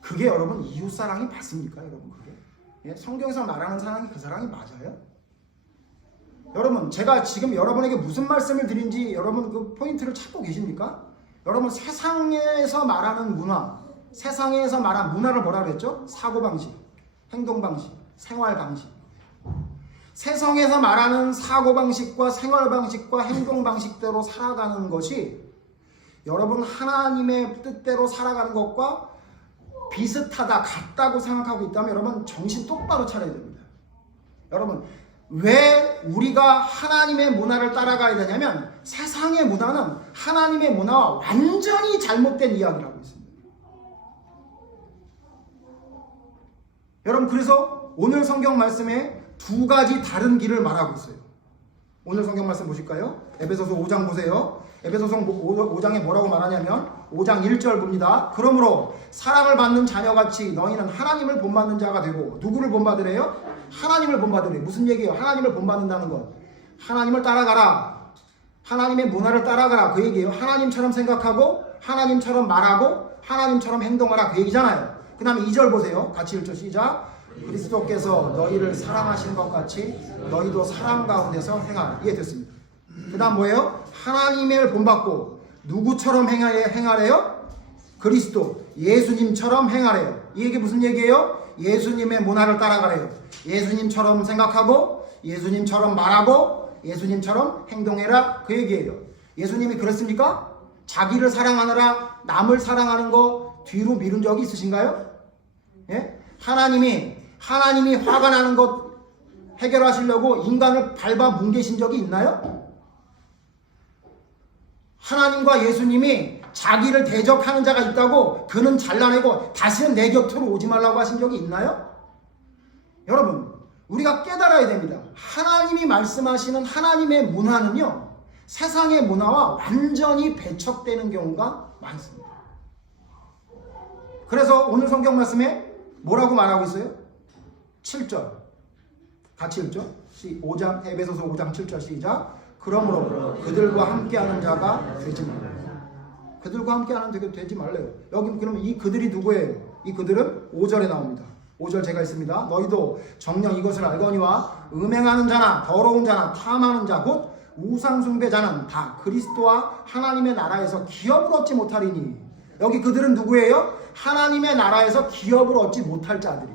그게 여러분 이웃사랑이 맞습니까? 여러분 그게? 예? 성경에서 말하는 사랑이 그 사랑이 맞아요? 여러분 제가 지금 여러분에게 무슨 말씀을 드린지 여러분 그 포인트를 찾고 계십니까? 여러분 세상에서 말하는 문화, 세상에서 말한 문화를 뭐라 그랬죠? 사고방식, 행동방식, 생활방식. 세상에서 말하는 사고방식과 생활방식과 행동방식대로 살아가는 것이 여러분 하나님의 뜻대로 살아가는 것과 비슷하다, 같다고 생각하고 있다면 여러분 정신 똑바로 차려야 됩니다. 여러분 왜 우리가 하나님의 문화를 따라가야 되냐면 세상의 문화는 하나님의 문화와 완전히 잘못된 이야기를 하고 있습니다. 여러분 그래서 오늘 성경 말씀에 두 가지 다른 길을 말하고 있어요. 오늘 성경 말씀 보실까요? 에베소서 5장 보세요. 에베소서 5장에 뭐라고 말하냐면 5장 1절 봅니다. 그러므로 사랑을 받는 자녀같이 너희는 하나님을 본받는 자가 되고 누구를 본받으래요? 하나님을 본받으래. 무슨 얘기예요? 하나님을 본받는다는 것. 하나님을 따라가라. 하나님의 문화를 따라가라. 그 얘기예요. 하나님처럼 생각하고 하나님처럼 말하고 하나님처럼 행동하라. 그 얘기잖아요. 그 다음에 2절 보세요. 같이 읽죠. 시작. 그리스도께서 너희를 사랑하신 것 같이 너희도 사랑 가운데서 행하라. 이해됐습니다. 그 다음 뭐예요? 하나님을 본받고 누구처럼 행하래요? 그리스도 예수님처럼 행하래요. 이 얘기 무슨 얘기예요? 예수님의 문화를 따라가래요. 예수님처럼 생각하고 예수님처럼 말하고 예수님처럼 행동해라. 그 얘기예요. 예수님이 그랬습니까? 자기를 사랑하느라 남을 사랑하는 거 뒤로 미룬 적이 있으신가요? 예? 하나님이 화가 나는 것 해결하시려고 인간을 밟아 뭉개신 적이 있나요? 하나님과 예수님이 자기를 대적하는 자가 있다고 그는 잘라내고 다시는 내 곁으로 오지 말라고 하신 적이 있나요? 여러분 우리가 깨달아야 됩니다. 하나님이 말씀하시는 하나님의 문화는요 세상의 문화와 완전히 배척되는 경우가 많습니다. 그래서 오늘 성경 말씀에 뭐라고 말하고 있어요? 7절 같이 읽죠. 5장 에베소서 5장 7절 시작. 그러므로 그들과 함께하는 자가 되지 말라. 그들과 함께하는 자가 되지 말래요. 여기 그러면 이 그들이 누구예요? 이 그들은 5절에 나옵니다. 5절 제가 있습니다. 너희도 정녕 이것을 알거니와 음행하는 자나 더러운 자나 탐하는 자 곧 우상숭배자는 다 그리스도와 하나님의 나라에서 기업을 얻지 못하리니. 여기 그들은 누구예요? 하나님의 나라에서 기업을 얻지 못할 자들이.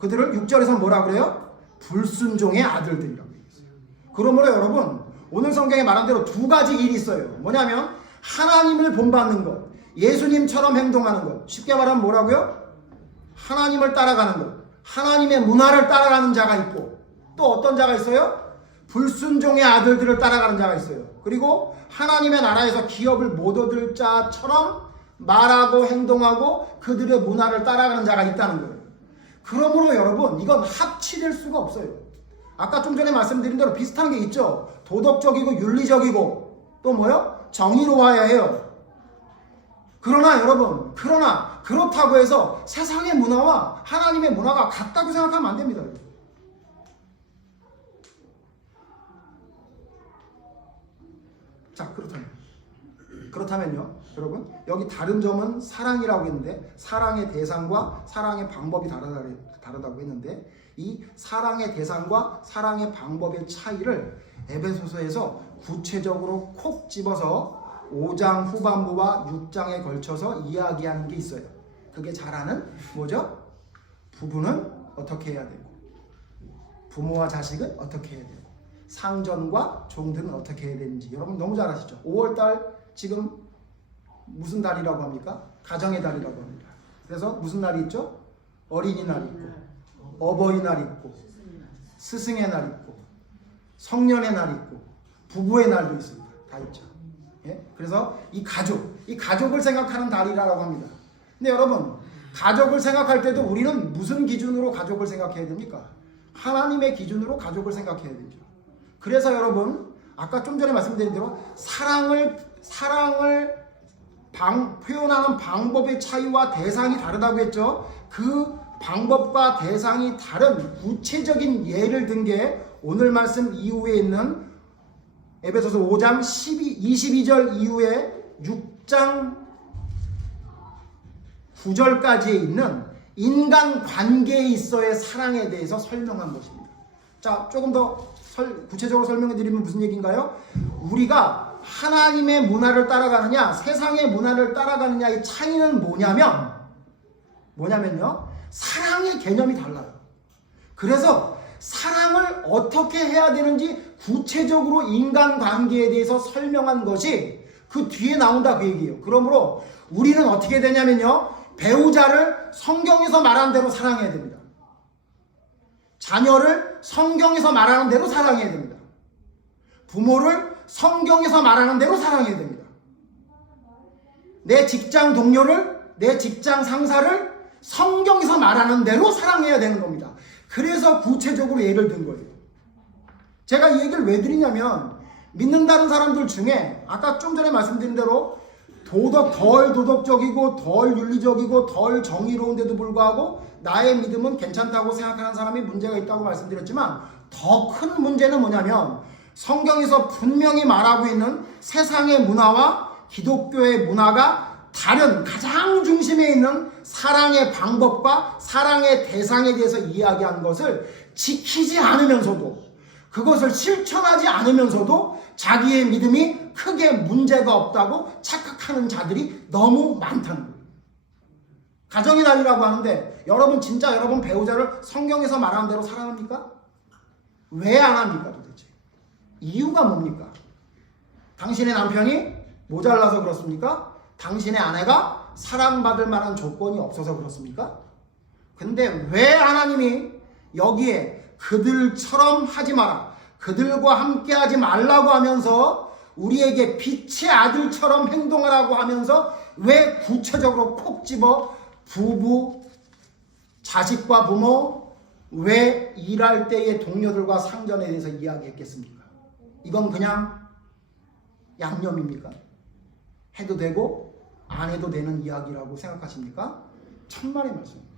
그들을 6절에서 뭐라 그래요? 불순종의 아들들이라고 얘기했어요. 그러므로 여러분 오늘 성경에 말한 대로 두 가지 일이 있어요. 뭐냐면 하나님을 본받는 것, 예수님처럼 행동하는 것. 쉽게 말하면 뭐라고요? 하나님을 따라가는 것, 하나님의 문화를 따라가는 자가 있고 또 어떤 자가 있어요? 불순종의 아들들을 따라가는 자가 있어요. 그리고 하나님의 나라에서 기업을 못 얻을 자처럼 말하고 행동하고 그들의 문화를 따라가는 자가 있다는 거예요. 그러므로 여러분 이건 합치될 수가 없어요. 아까 좀 전에 말씀드린 대로 비슷한 게 있죠. 도덕적이고 윤리적이고 또 뭐요? 정의로워야 해요. 그러나 여러분 그렇다고 해서 세상의 문화와 하나님의 문화가 같다고 생각하면 안 됩니다. 자 그렇다면요 여러분 여기 다른 점은 사랑이라고 했는데 사랑의 대상과 사랑의 방법이 다르다고 했는데 이 사랑의 대상과 사랑의 방법의 차이를 에베소서에서 구체적으로 콕 집어서 5장 후반부와 6장에 걸쳐서 이야기하는 게 있어요. 그게 잘 아는 뭐죠? 부부는 어떻게 해야 되고 부모와 자식은 어떻게 해야 되고 상전과 종들은 어떻게 해야 되는지 여러분 너무 잘 아시죠? 5월달 지금 무슨 달이라고 합니까? 가정의 달이라고 합니다. 그래서 무슨 날이 있죠? 어린이날 있고 어버이날 있고 스승의 날 있고 성년의 날 있고 부부의 날도 있습니다. 다 있죠. 예? 그래서 이 가족을 생각하는 달이라고 합니다. 근데 여러분 가족을 생각할 때도 우리는 무슨 기준으로 가족을 생각해야 됩니까? 하나님의 기준으로 가족을 생각해야 되죠. 그래서 여러분 아까 좀 전에 말씀드린 대로 사랑을 표현하는 방법의 차이와 대상이 다르다고 했죠. 그 방법과 대상이 다른 구체적인 예를 든 게 오늘 말씀 이후에 있는 에베소서 5장 22절 이후에 6장 9절까지에 있는 인간 관계에 있어의 사랑에 대해서 설명한 것입니다. 자, 조금 더 구체적으로 설명해 드리면 무슨 얘기인가요? 우리가 하나님의 문화를 따라가느냐 세상의 문화를 따라가느냐의 차이는 뭐냐면요 사랑의 개념이 달라요. 그래서 사랑을 어떻게 해야 되는지 구체적으로 인간관계에 대해서 설명한 것이 그 뒤에 나온다 그 얘기예요. 그러므로 우리는 어떻게 되냐면요 배우자를 성경에서 말하는 대로 사랑해야 됩니다. 자녀를 성경에서 말하는 대로 사랑해야 됩니다. 부모를 성경에서 말하는 대로 사랑해야 됩니다. 내 직장 동료를, 내 직장 상사를 성경에서 말하는 대로 사랑해야 되는 겁니다. 그래서 구체적으로 예를 든 거예요. 제가 이 얘기를 왜 드리냐면 믿는다는 사람들 중에 아까 좀 전에 말씀드린 대로 덜 도덕적이고 덜 윤리적이고 덜 정의로운데도 불구하고 나의 믿음은 괜찮다고 생각하는 사람이 문제가 있다고 말씀드렸지만 더 큰 문제는 뭐냐면 성경에서 분명히 말하고 있는 세상의 문화와 기독교의 문화가 다른 가장 중심에 있는 사랑의 방법과 사랑의 대상에 대해서 이야기한 것을 지키지 않으면서도 그것을 실천하지 않으면서도 자기의 믿음이 크게 문제가 없다고 착각하는 자들이 너무 많다는 거예요. 가정의 달이라고 하는데 여러분 진짜 여러분 배우자를 성경에서 말하는 대로 사랑합니까? 왜 안 합니까 도대체? 이유가 뭡니까? 당신의 남편이 모자라서 그렇습니까? 당신의 아내가 사랑받을 만한 조건이 없어서 그렇습니까? 근데 왜 하나님이 여기에 그들처럼 하지 마라, 그들과 함께 하지 말라고 하면서 우리에게 빛의 아들처럼 행동하라고 하면서 왜 구체적으로 콕 집어 부부, 자식과 부모, 왜 일할 때의 동료들과 상전에 대해서 이야기했겠습니까? 이건 그냥 양념입니까? 해도 되고 안 해도 되는 이야기라고 생각하십니까? 천만의 말씀입니다.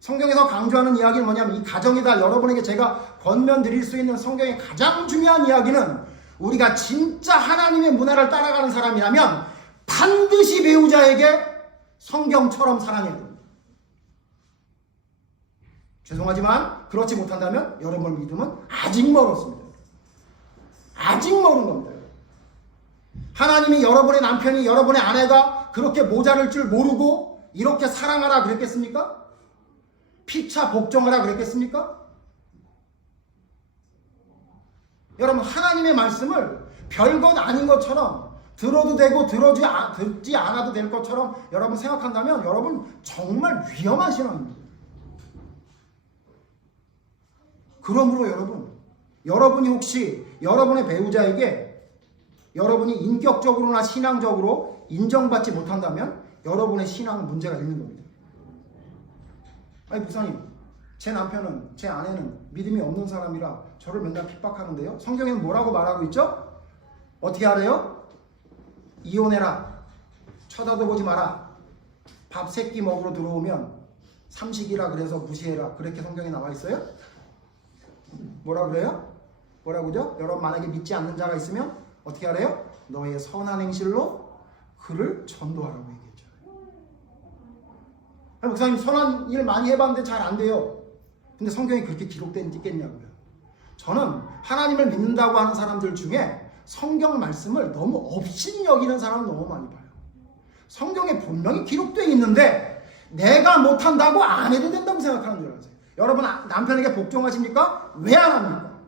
성경에서 강조하는 이야기는 뭐냐면 이 가정이다. 여러분에게 제가 권면드릴 수 있는 성경의 가장 중요한 이야기는 우리가 진짜 하나님의 문화를 따라가는 사람이라면 반드시 배우자에게 성경처럼 사랑해야 됩니다. 죄송하지만 그렇지 못한다면 여러분의 믿음은 아직 멀었습니다. 아직 멀은 겁니다. 하나님이 여러분의 남편이 여러분의 아내가 그렇게 모자랄 줄 모르고 이렇게 사랑하라 그랬겠습니까? 피차 복종하라 그랬겠습니까? 여러분 하나님의 말씀을 별것 아닌 것처럼 들어도 되고 듣지 않아도 될 것처럼 여러분 생각한다면 여러분 정말 위험한 신앙입니다. 그러므로 여러분이 혹시 여러분의 배우자에게 여러분이 인격적으로나 신앙적으로 인정받지 못한다면 여러분의 신앙은 문제가 있는 겁니다. 아니 목사님, 제 남편은, 제 아내는 믿음이 없는 사람이라 저를 맨날 핍박하는데요. 성경에는 뭐라고 말하고 있죠? 어떻게 하래요? 이혼해라, 쳐다도 보지 마라, 밥 3끼 먹으러 들어오면 삼식이라 그래서 무시해라, 그렇게 성경에 나와 있어요? 뭐라 그래요? 뭐라고죠? 여러분 만약에 믿지 않는 자가 있으면 어떻게 하래요? 너의 선한 행실로 그를 전도하라고 얘기했죠. 목사님 선한 일 많이 해봤는데 잘 안 돼요. 근데 성경에 그렇게 기록된 있겠냐고요. 저는 하나님을 믿는다고 하는 사람들 중에 성경 말씀을 너무 업신여기는 사람을 너무 많이 봐요. 성경에 분명히 기록되어 있는데 내가 못한다고 안 해도 된다고 생각하는 줄 아세요. 여러분 남편에게 복종하십니까? 왜 안 합니까?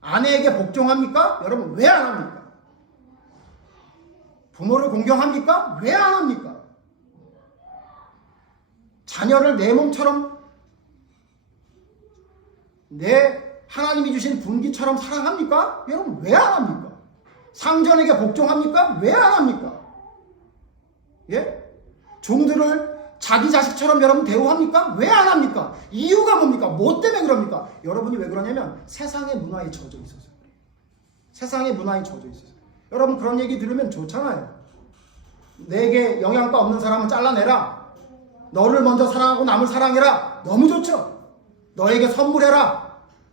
아내에게 복종합니까? 여러분 왜 안 합니까? 부모를 공경합니까? 왜 안 합니까? 자녀를 내 몸처럼 내 하나님이 주신 분기처럼 사랑합니까? 여러분 왜 안 합니까? 상전에게 복종합니까? 왜 안 합니까? 예? 종들을 자기 자식처럼 여러분 대우합니까? 왜 안 합니까? 이유가 뭡니까? 뭐 때문에 그럽니까? 여러분이 왜 그러냐면 세상의 문화에 젖어 있어서 그래요. 세상의 문화에 젖어 있어서. 여러분 그런 얘기 들으면 좋잖아요. 내게 영양가 없는 사람은 잘라내라. 너를 먼저 사랑하고 남을 사랑해라. 너무 좋죠. 너에게 선물해라.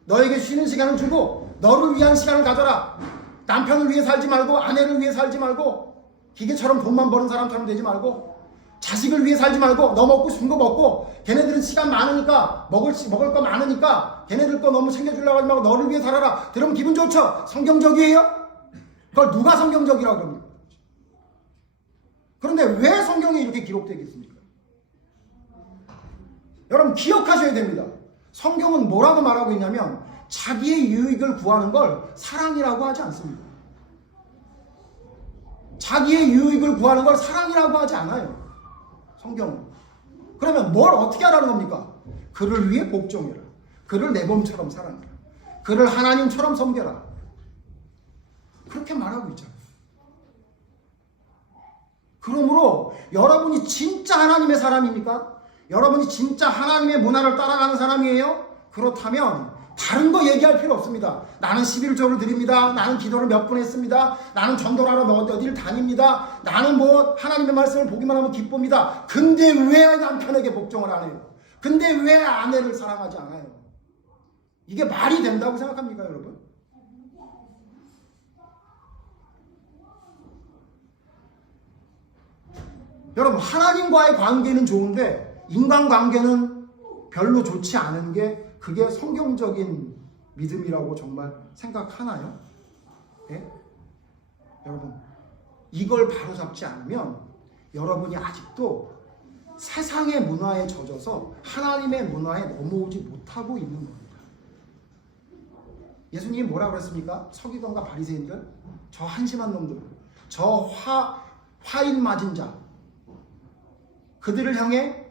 너에게 쉬는 시간을 주고 너를 위한 시간을 가져라. 남편을 위해 살지 말고 아내를 위해 살지 말고 기계처럼 돈만 버는 사람처럼 되지 말고 자식을 위해 살지 말고 너 먹고 싶은 거 먹고 걔네들은 시간 많으니까 먹을 거 많으니까 걔네들 거 너무 챙겨주려고 하지 말고 너를 위해 살아라. 그러면 기분 좋죠? 성경적이에요? 그걸 누가 성경적이라고 합니까? 그런데 왜 성경에 이렇게 기록되겠습니까? 여러분 기억하셔야 됩니다. 성경은 뭐라고 말하고 있냐면 자기의 유익을 구하는 걸 사랑이라고 하지 않습니다. 자기의 유익을 구하는 걸 사랑이라고 하지 않아요. 성경은. 그러면 뭘 어떻게 하라는 겁니까? 그를 위해 복종해라. 그를 내 몸처럼 사랑해라. 그를 하나님처럼 섬겨라. 그렇게 말하고 있잖아요. 그러므로 여러분이 진짜 하나님의 사람입니까? 여러분이 진짜 하나님의 문화를 따라가는 사람이에요? 그렇다면 다른 거 얘기할 필요 없습니다. 나는 11조를 드립니다. 나는 기도를 몇 번 했습니다. 나는 전도를 하러 어디를 다닙니다. 나는 뭐 하나님의 말씀을 보기만 하면 기쁩니다. 근데 왜 남편에게 복종을 안 해요? 근데 왜 아내를 사랑하지 않아요? 이게 말이 된다고 생각합니까, 여러분? 여러분, 하나님과의 관계는 좋은데 인간관계는 별로 좋지 않은 게 그게 성경적인 믿음이라고 정말 생각하나요? 예? 여러분, 이걸 바로잡지 않으면 여러분이 아직도 세상의 문화에 젖어서 하나님의 문화에 넘어오지 못하고 있는 겁니다. 예수님이 뭐라고 그랬습니까? 서기관과 바리새인들, 저 한심한 놈들, 저 화인 맞은 자, 그들을 향해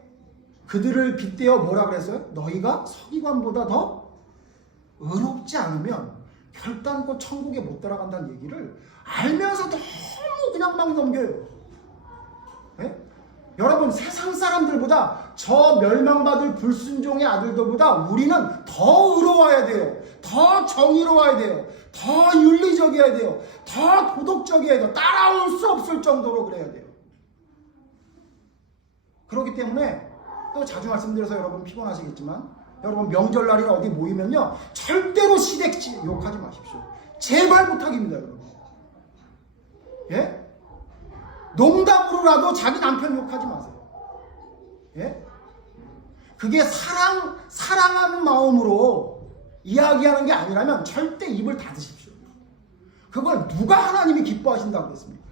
그들을 빗대어 뭐라 그랬어요? 너희가 서기관보다 더 의롭지 않으면 결단코 천국에 못 들어간다는 얘기를 알면서 너무 그냥 막 넘겨요. 네? 여러분, 세상 사람들보다 저 멸망받을 불순종의 아들들보다 우리는 더 의로워야 돼요. 더 정의로워야 돼요. 더 윤리적이어야 돼요. 더 도덕적이어야 돼요. 따라올 수 없을 정도로 그래야 돼요. 그렇기 때문에 또 자주 말씀드려서 여러분 피곤하시겠지만 여러분 명절날이나 어디 모이면요 절대로 시댁 욕하지 마십시오. 제발 부탁입니다, 여러분. 예? 농담으로라도 자기 남편 욕하지 마세요. 예? 그게 사랑하는 마음으로 이야기하는 게 아니라면 절대 입을 닫으십시오. 그걸 누가 하나님이 기뻐하신다고 그랬습니까?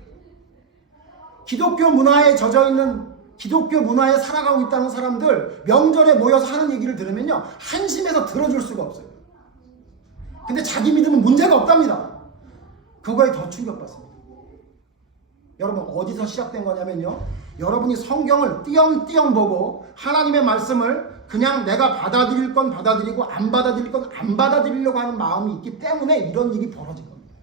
기독교 문화에 젖어있는, 기독교 문화에 살아가고 있다는 사람들 명절에 모여서 하는 얘기를 들으면요 한심해서 들어줄 수가 없어요. 근데 자기 믿음은 문제가 없답니다. 그거에 더 충격받습니다. 여러분, 어디서 시작된 거냐면요, 여러분이 성경을 띄엄띄엄 보고 하나님의 말씀을 그냥 내가 받아들일 건 받아들이고 안 받아들일 건 안 받아들이려고 하는 마음이 있기 때문에 이런 일이 벌어진 겁니다.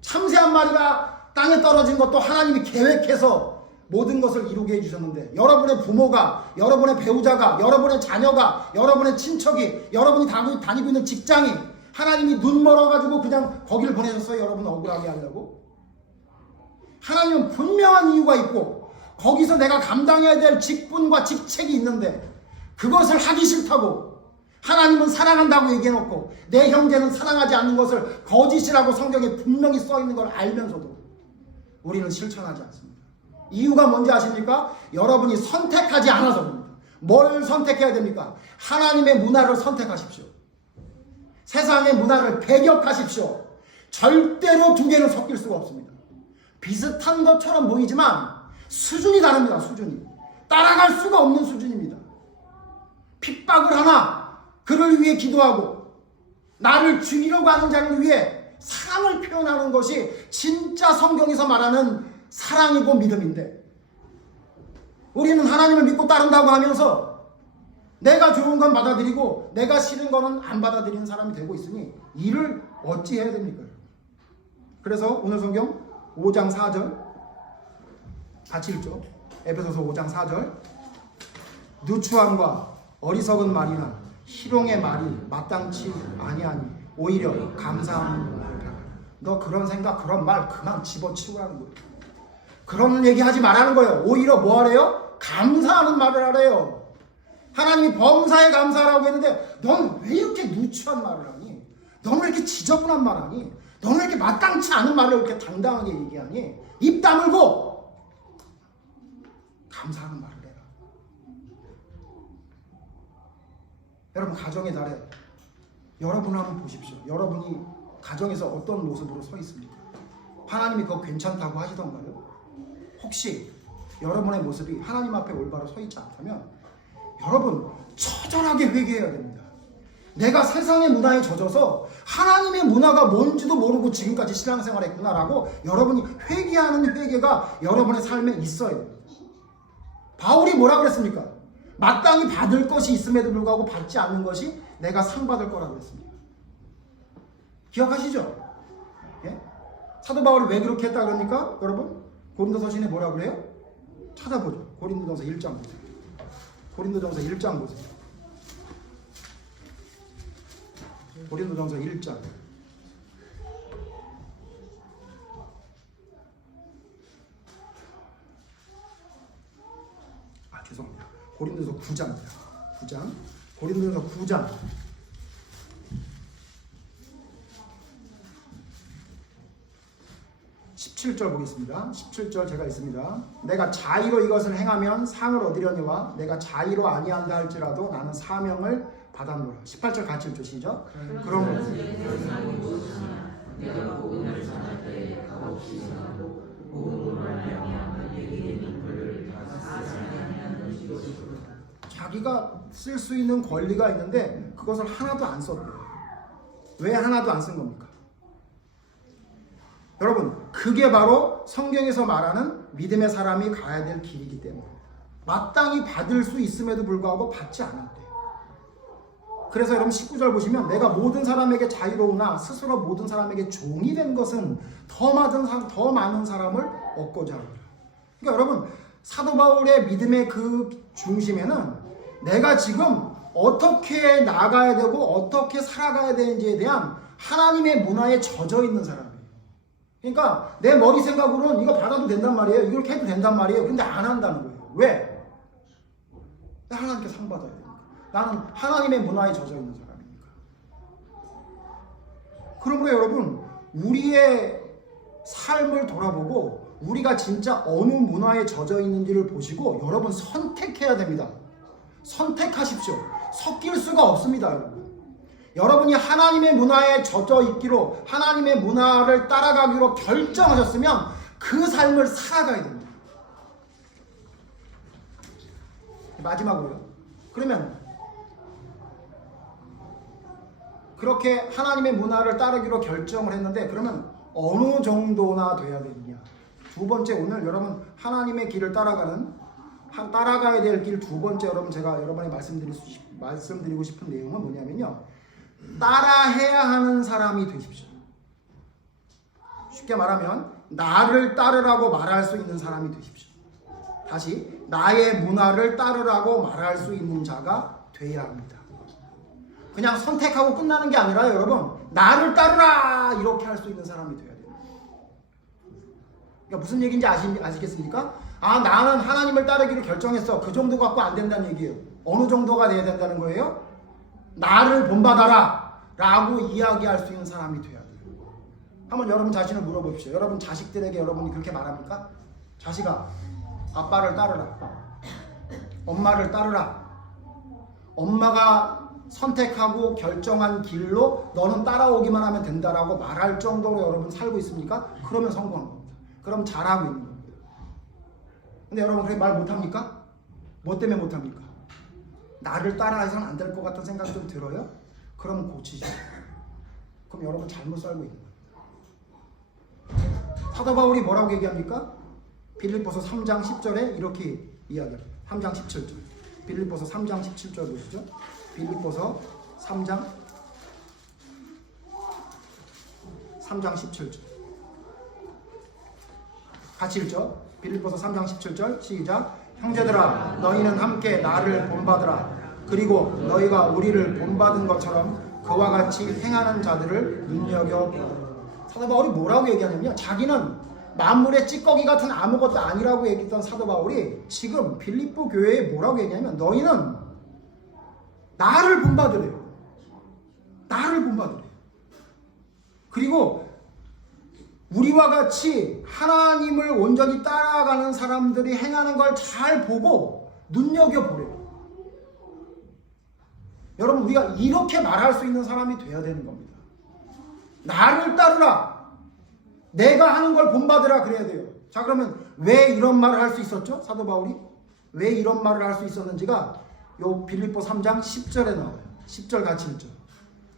참새 한 마리가 땅에 떨어진 것도 하나님이 계획해서 모든 것을 이루게 해주셨는데, 여러분의 부모가, 여러분의 배우자가, 여러분의 자녀가, 여러분의 친척이, 여러분이 다니고 있는 직장이 하나님이 눈 멀어가지고 그냥 거기를 보내셨어요. 여러분 억울하게 하려고? 하나님은 분명한 이유가 있고 거기서 내가 감당해야 될 직분과 직책이 있는데 그것을 하기 싫다고 하나님은 사랑한다고 얘기해놓고 내 형제는 사랑하지 않는 것을 거짓이라고 성경에 분명히 써있는 걸 알면서도 우리는 실천하지 않습니다. 이유가 뭔지 아십니까? 여러분이 선택하지 않아서 그럽니다. 뭘 선택해야 됩니까? 하나님의 문화를 선택하십시오. 세상의 문화를 배격하십시오. 절대로 두 개는 섞일 수가 없습니다. 비슷한 것처럼 보이지만 수준이 다릅니다. 수준이 따라갈 수가 없는 수준입니다. 핍박을 하나 그를 위해 기도하고 나를 죽이려고 하는 자를 위해 사랑을 표현하는 것이 진짜 성경에서 말하는 사랑이고 믿음인데, 우리는 하나님을 믿고 따른다고 하면서 내가 좋은 건 받아들이고 내가 싫은 거는 안 받아들이는 사람이 되고 있으니 이를 어찌 해야 됩니까? 그래서 오늘 성경 5장 4절 같이 읽죠. 에베소서 5장 4절. 누추함과 어리석은 말이나 희롱의 말이 마땅치 아니하니 오히려 감사하는 말을 하라. 너 그런 생각 그런 말 그만 집어치우라는 거예요. 그런 얘기 하지 말라는 거예요. 오히려 뭐 하래요? 감사하는 말을 하래요. 하나님이 범사에 감사하라고 했는데 넌 왜 이렇게 누추한 말을 하니? 너는 왜 이렇게 지저분한 말을 하니? 너는 왜 이렇게 마땅치 않은 말을 이렇게 당당하게 얘기하니? 입 다물고 감사하는 말을 해라. 여러분, 가정의 달에 여러분을 한번 보십시오. 여러분이 가정에서 어떤 모습으로 서 있습니까? 하나님이 그거 괜찮다고 하시던가요? 혹시 여러분의 모습이 하나님 앞에 올바로 서 있지 않다면 여러분 처절하게 회개해야 됩니다. 내가 세상의 문화에 젖어서 하나님의 문화가 뭔지도 모르고 지금까지 신앙생활을 했구나라고 여러분이 회개하는 회개가 여러분의 삶에 있어요. 바울이 뭐라 그랬습니까? 마땅히 받을 것이 있음에도 불구하고 받지 않는 것이 내가 상 받을 거라고 했습니다. 기억하시죠? 예? 사도 바울이 왜 그렇게 했다 그럽니까? 여러분 고린도서신에 뭐라 그래요? 찾아보죠. 고린도전서 1장 보세요. 고린도전서 1장 보세요. 고린도전서 1장. 죄송합니다. 고린도서 9장입니다. 9장. 고린도서 9장. 17절 보겠습니다. 17절 제가 있습니다. 내가 자의로 이것을 행하면 상을 얻으려니와 내가 자의로 아니한다 할지라도 나는 사명을 받았노라. 18절 같이 읽으시죠. 그러므로 내가 복음을 전할 때에 값없이 전하고 복음으로 말미암아 내게 있는 권리를 다 쓰지 아니하는 이것이로다. 자기가 쓸 수 있는 권리가 있는데 그것을 하나도 안 썼대요. 왜 하나도 안 쓴 겁니까? 여러분 그게 바로 성경에서 말하는 믿음의 사람이 가야 될 길이기 때문에 마땅히 받을 수 있음에도 불구하고 받지 않았대요. 그래서 여러분 19절 보시면 내가 모든 사람에게 자유로우나 스스로 모든 사람에게 종이 된 것은 더 많은 사람을 얻고자 하리라. 그러니까 여러분 사도 바울의 믿음의 그 중심에는 내가 지금 어떻게 나가야 되고 어떻게 살아가야 되는지에 대한 하나님의 문화에 젖어 있는 사람이에요. 그러니까 내 머리 생각으로는 이거 받아도 된단 말이에요. 이렇게 해도 된단 말이에요. 근데 안 한다는 거예요. 왜? 하나님께 상 받아야 되니까. 나는 하나님의 문화에 젖어 있는 사람이니까. 그러므로 여러분 우리의 삶을 돌아보고 우리가 진짜 어느 문화에 젖어 있는지를 보시고 여러분 선택해야 됩니다. 선택하십시오. 섞일 수가 없습니다, 여러분. 여러분이 하나님의 문화에 젖어 있기로 하나님의 문화를 따라가기로 결정하셨으면 그 삶을 살아가야 됩니다. 마지막으로요. 그러면 그렇게 하나님의 문화를 따르기로 결정을 했는데 그러면 어느 정도나 돼야 되느냐. 두 번째 오늘 여러분 하나님의 길을 따라가야 될 길 두 번째 여러분 제가 여러분에 말씀드리고 싶은 내용은 뭐냐면요. 따라해야 하는 사람이 되십시오. 쉽게 말하면 나를 따르라고 말할 수 있는 사람이 되십시오. 다시 나의 문화를 따르라고 말할 수 있는 자가 돼야 합니다. 그냥 선택하고 끝나는 게 아니라 여러분 나를 따르라 이렇게 할 수 있는 사람이 돼야 돼요. 그러니까 무슨 얘기인지 아시겠습니까? 나는 하나님을 따르기로 결정했어. 그 정도 갖고 안 된다는 얘기예요. 어느 정도가 돼야 된다는 거예요? 나를 본받아라 라고 이야기할 수 있는 사람이 돼야 돼요. 한번 여러분 자신을 물어보십시오. 여러분 자식들에게 여러분이 그렇게 말합니까? 자식아 아빠를 따르라. 엄마를 따르라. 엄마가 선택하고 결정한 길로 너는 따라오기만 하면 된다라고 말할 정도로 여러분 살고 있습니까? 그러면 성공한 겁니다. 그럼 잘하고 있는 겁니다. 근데 여러분 그렇게 말 못합니까? 뭐 때문에 못합니까? 나를 따라해서는 안 될 것 같은 생각이 좀 들어요? 그럼 고치죠. 그럼 여러분 잘못 살고 있는 거예요. 사도 바울이 뭐라고 얘기합니까? 빌립보서 3장 10절에 이렇게 이야기합니다. 3장 17절. 빌립보서 3장 17절 보시죠. 빌립보서 3장 17절. 같이 읽죠. 빌립보서 3장 17절 시작. 형제들아 너희는 함께 나를 본받으라. 그리고 너희가 우리를 본받은 것처럼 그와 같이 행하는 자들을 눈여겨보라. 사도 바울이 뭐라고 얘기하냐면요. 자기는 만물의 찌꺼기 같은 아무것도 아니라고 얘기했던 사도 바울이 지금 빌립보 교회에 뭐라고 얘기하냐면 너희는 나를 본받으래요. 나를 본받으래요. 그리고 우리와 같이 하나님을 온전히 따라가는 사람들이 행하는 걸 잘 보고 눈여겨보래요. 여러분 우리가 이렇게 말할 수 있는 사람이 돼야 되는 겁니다. 나를 따르라. 내가 하는 걸 본받으라 그래야 돼요. 자, 그러면 왜 이런 말을 할 수 있었죠? 사도 바울이 왜 이런 말을 할 수 있었는지가 요 빌립보 3장 10절에 나와요. 10절 같이 읽죠.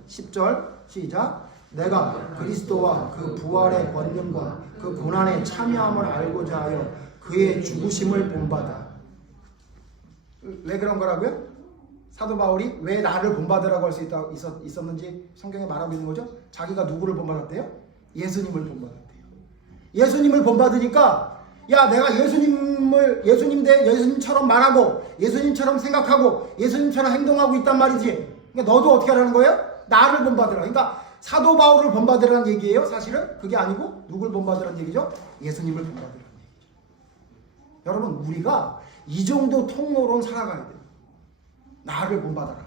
10절 시작. 내가 그리스도와 그 부활의 권능과 그 고난에 참여함을 알고자 하여 그의 죽으심을 본받아. 왜 그런 거라고요? 사도 바울이 왜 나를 본받으라고 할 수 있었는지 성경에 말하고 있는 거죠. 자기가 누구를 본받았대요? 예수님을 본받았대요. 예수님을 본받으니까 야, 내가 예수님처럼 말하고 예수님처럼 생각하고 예수님처럼 행동하고 있단 말이지. 그러니까 너도 어떻게 하라는 거예요? 나를 본받으라. 그러니까 사도 바울을 본받으라는 얘기예요. 사실은 그게 아니고 누굴 본받으라는 얘기죠? 예수님을 본받으라는 얘기죠. 여러분, 우리가 이 정도 통로로 살아가야 돼요. 나를 본받아라.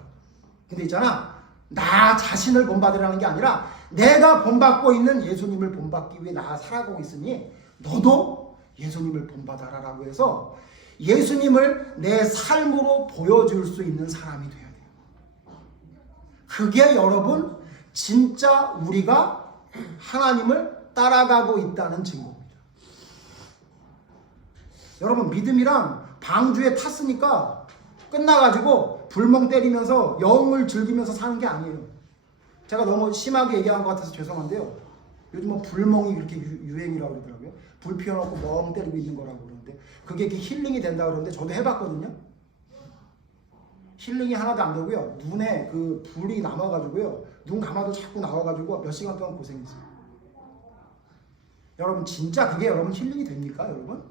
근데 있잖아, 나 자신을 본받으라는 게 아니라 내가 본받고 있는 예수님을 본받기 위해 나 살아가고 있으니 너도 예수님을 본받아라라고 해서 예수님을 내 삶으로 보여줄 수 있는 사람이 돼야 돼요. 그게 여러분 진짜 우리가 하나님을 따라가고 있다는 증거입니다. 여러분, 믿음이랑 방주에 탔으니까 끝나가지고 불멍 때리면서 영을 즐기면서 사는 게 아니에요. 제가 너무 심하게 얘기한 것 같아서 죄송한데요. 요즘 뭐 불멍이 그렇게 유행이라고 그러더라고요. 불 피워놓고 멍 때리고 있는 거라고 그러는데 그게 이렇게 힐링이 된다 그러는데 저도 해봤거든요. 힐링이 하나도 안 되고요. 눈에 그 불이 남아가지고요. 눈 감아도 자꾸 나와가지고 몇 시간 동안 고생했어요. 여러분, 진짜 그게 여러분 힐링이 됩니까, 여러분?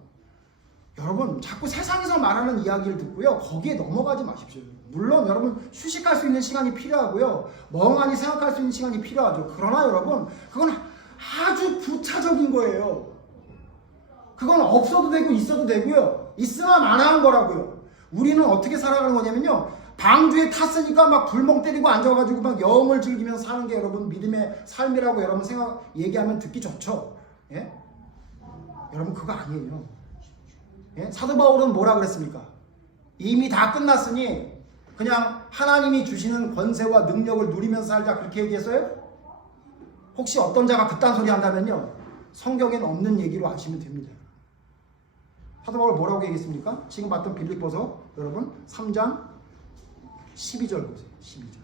여러분, 자꾸 세상에서 말하는 이야기를 듣고요. 거기에 넘어가지 마십시오. 물론 여러분 휴식할 수 있는 시간이 필요하고요. 멍하니 생각할 수 있는 시간이 필요하죠. 그러나 여러분, 그건 아주 부차적인 거예요. 그건 없어도 되고 있어도 되고요. 있으나 마나한 거라고요. 우리는 어떻게 살아가는 거냐면요. 방주에 탔으니까 막 불멍 때리고 앉아가지고 막 영을 즐기면서 사는 게 여러분 믿음의 삶이라고 여러분 얘기하면 듣기 좋죠. 예? 여러분, 그거 아니에요. 예? 사도 바울은 뭐라 그랬습니까? 이미 다 끝났으니 그냥 하나님이 주시는 권세와 능력을 누리면서 살자, 그렇게 얘기했어요? 혹시 어떤 자가 그딴 소리 한다면요, 성경에는 없는 얘기로 아시면 됩니다. 사도 바울 뭐라고 얘기했습니까? 지금 봤던 빌립보서 여러분 3장 12절 보세요. 12절.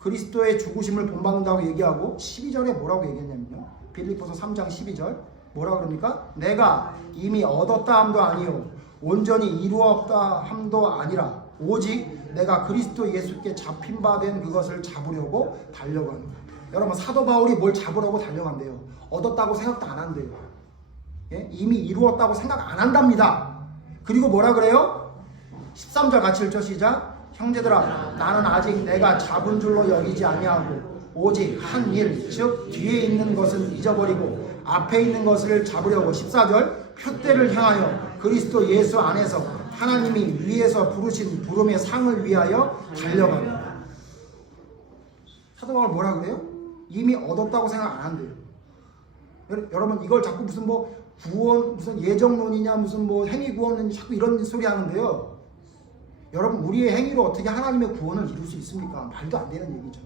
그리스도의 죽으심을 본받는다고 얘기하고 12절에 뭐라고 얘기했냐면요, 빌립보서 3장 12절 뭐라고 그럽니까? 내가 이미 얻었다 함도 아니요 온전히 이루었다 함도 아니라 오직 내가 그리스도 예수께 잡힌 바 된 그것을 잡으려고 달려간다. 여러분, 사도 바울이 뭘 잡으려고 달려간대요? 얻었다고 생각도 안 한대요. 예? 이미 이루었다고 생각 안 한답니다. 그리고 뭐라 그래요? 13절 같이 읽죠. 시작. 형제들아, 나는 아직 내가 잡은 줄로 여기지 아니하고 오직 한 일, 즉 뒤에 있는 것은 잊어버리고 앞에 있는 것을 잡으려고 14절 표대를 향하여 그리스도 예수 안에서 하나님이 위에서 부르신 부름의 상을 위하여 달려간다. 사도 바울 뭐라 그래요? 이미 얻었다고 생각 안 한대요. 여러분, 이걸 자꾸 무슨 뭐 구원, 무슨 예정론이냐, 무슨 뭐 행위 구원이냐, 자꾸 이런 소리 하는데요. 여러분, 우리의 행위로 어떻게 하나님의 구원을 이룰 수 있습니까? 말도 안 되는 얘기죠.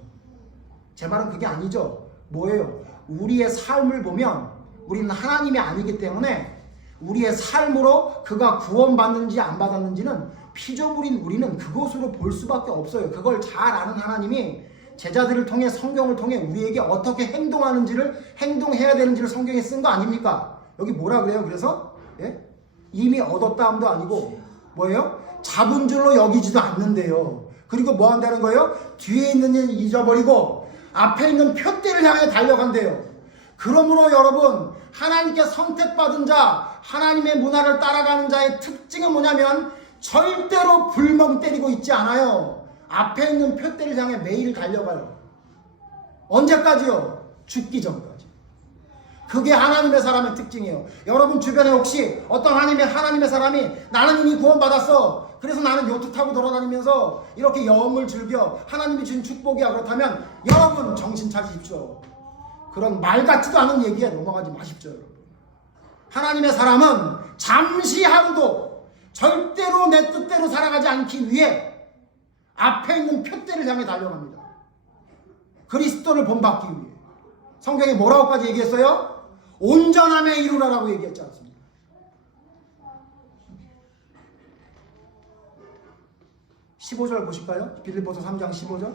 제 말은 그게 아니죠. 뭐예요? 우리의 삶을 보면 우리는 하나님이 아니기 때문에 우리의 삶으로 그가 구원받는지 안 받았는지는 피조물인 우리는 그것으로 볼 수밖에 없어요. 그걸 잘 아는 하나님이 제자들을 통해, 성경을 통해 우리에게 어떻게 행동해야 되는지를 성경에 쓴 거 아닙니까? 여기 뭐라 그래요? 그래서 예? 이미 얻었다 함도 아니고 뭐예요? 잡은 줄로 여기지도 않는데요. 그리고 뭐 한다는 거예요? 뒤에 있는 일 잊어버리고 앞에 있는 표대를 향해 달려간대요. 그러므로 여러분, 하나님께 선택받은 자, 하나님의 문화를 따라가는 자의 특징은 뭐냐면 절대로 불멍 때리고 있지 않아요. 앞에 있는 표대를 향해 매일 달려가요. 언제까지요? 죽기 전까지. 그게 하나님의 사람의 특징이에요. 여러분 주변에 혹시 어떤 하나님의 사람이 나는 이미 구원받았어, 그래서 나는 요트 타고 돌아다니면서 이렇게 영을 즐겨, 하나님이 준 축복이야, 그렇다면 여러분 정신 차리십시오. 그런 말 같지도 않은 얘기에 넘어가지 마십시오. 여러분, 하나님의 사람은 잠시 하루도 절대로 내 뜻대로 살아가지 않기 위해 앞에 있는 표대를 향해 달려갑니다. 그리스도를 본받기 위해. 성경이 뭐라고까지 얘기했어요? 온전함에 이르라라고 얘기했지 않습니까? 15절 보실까요? 빌립보서 3장 15절.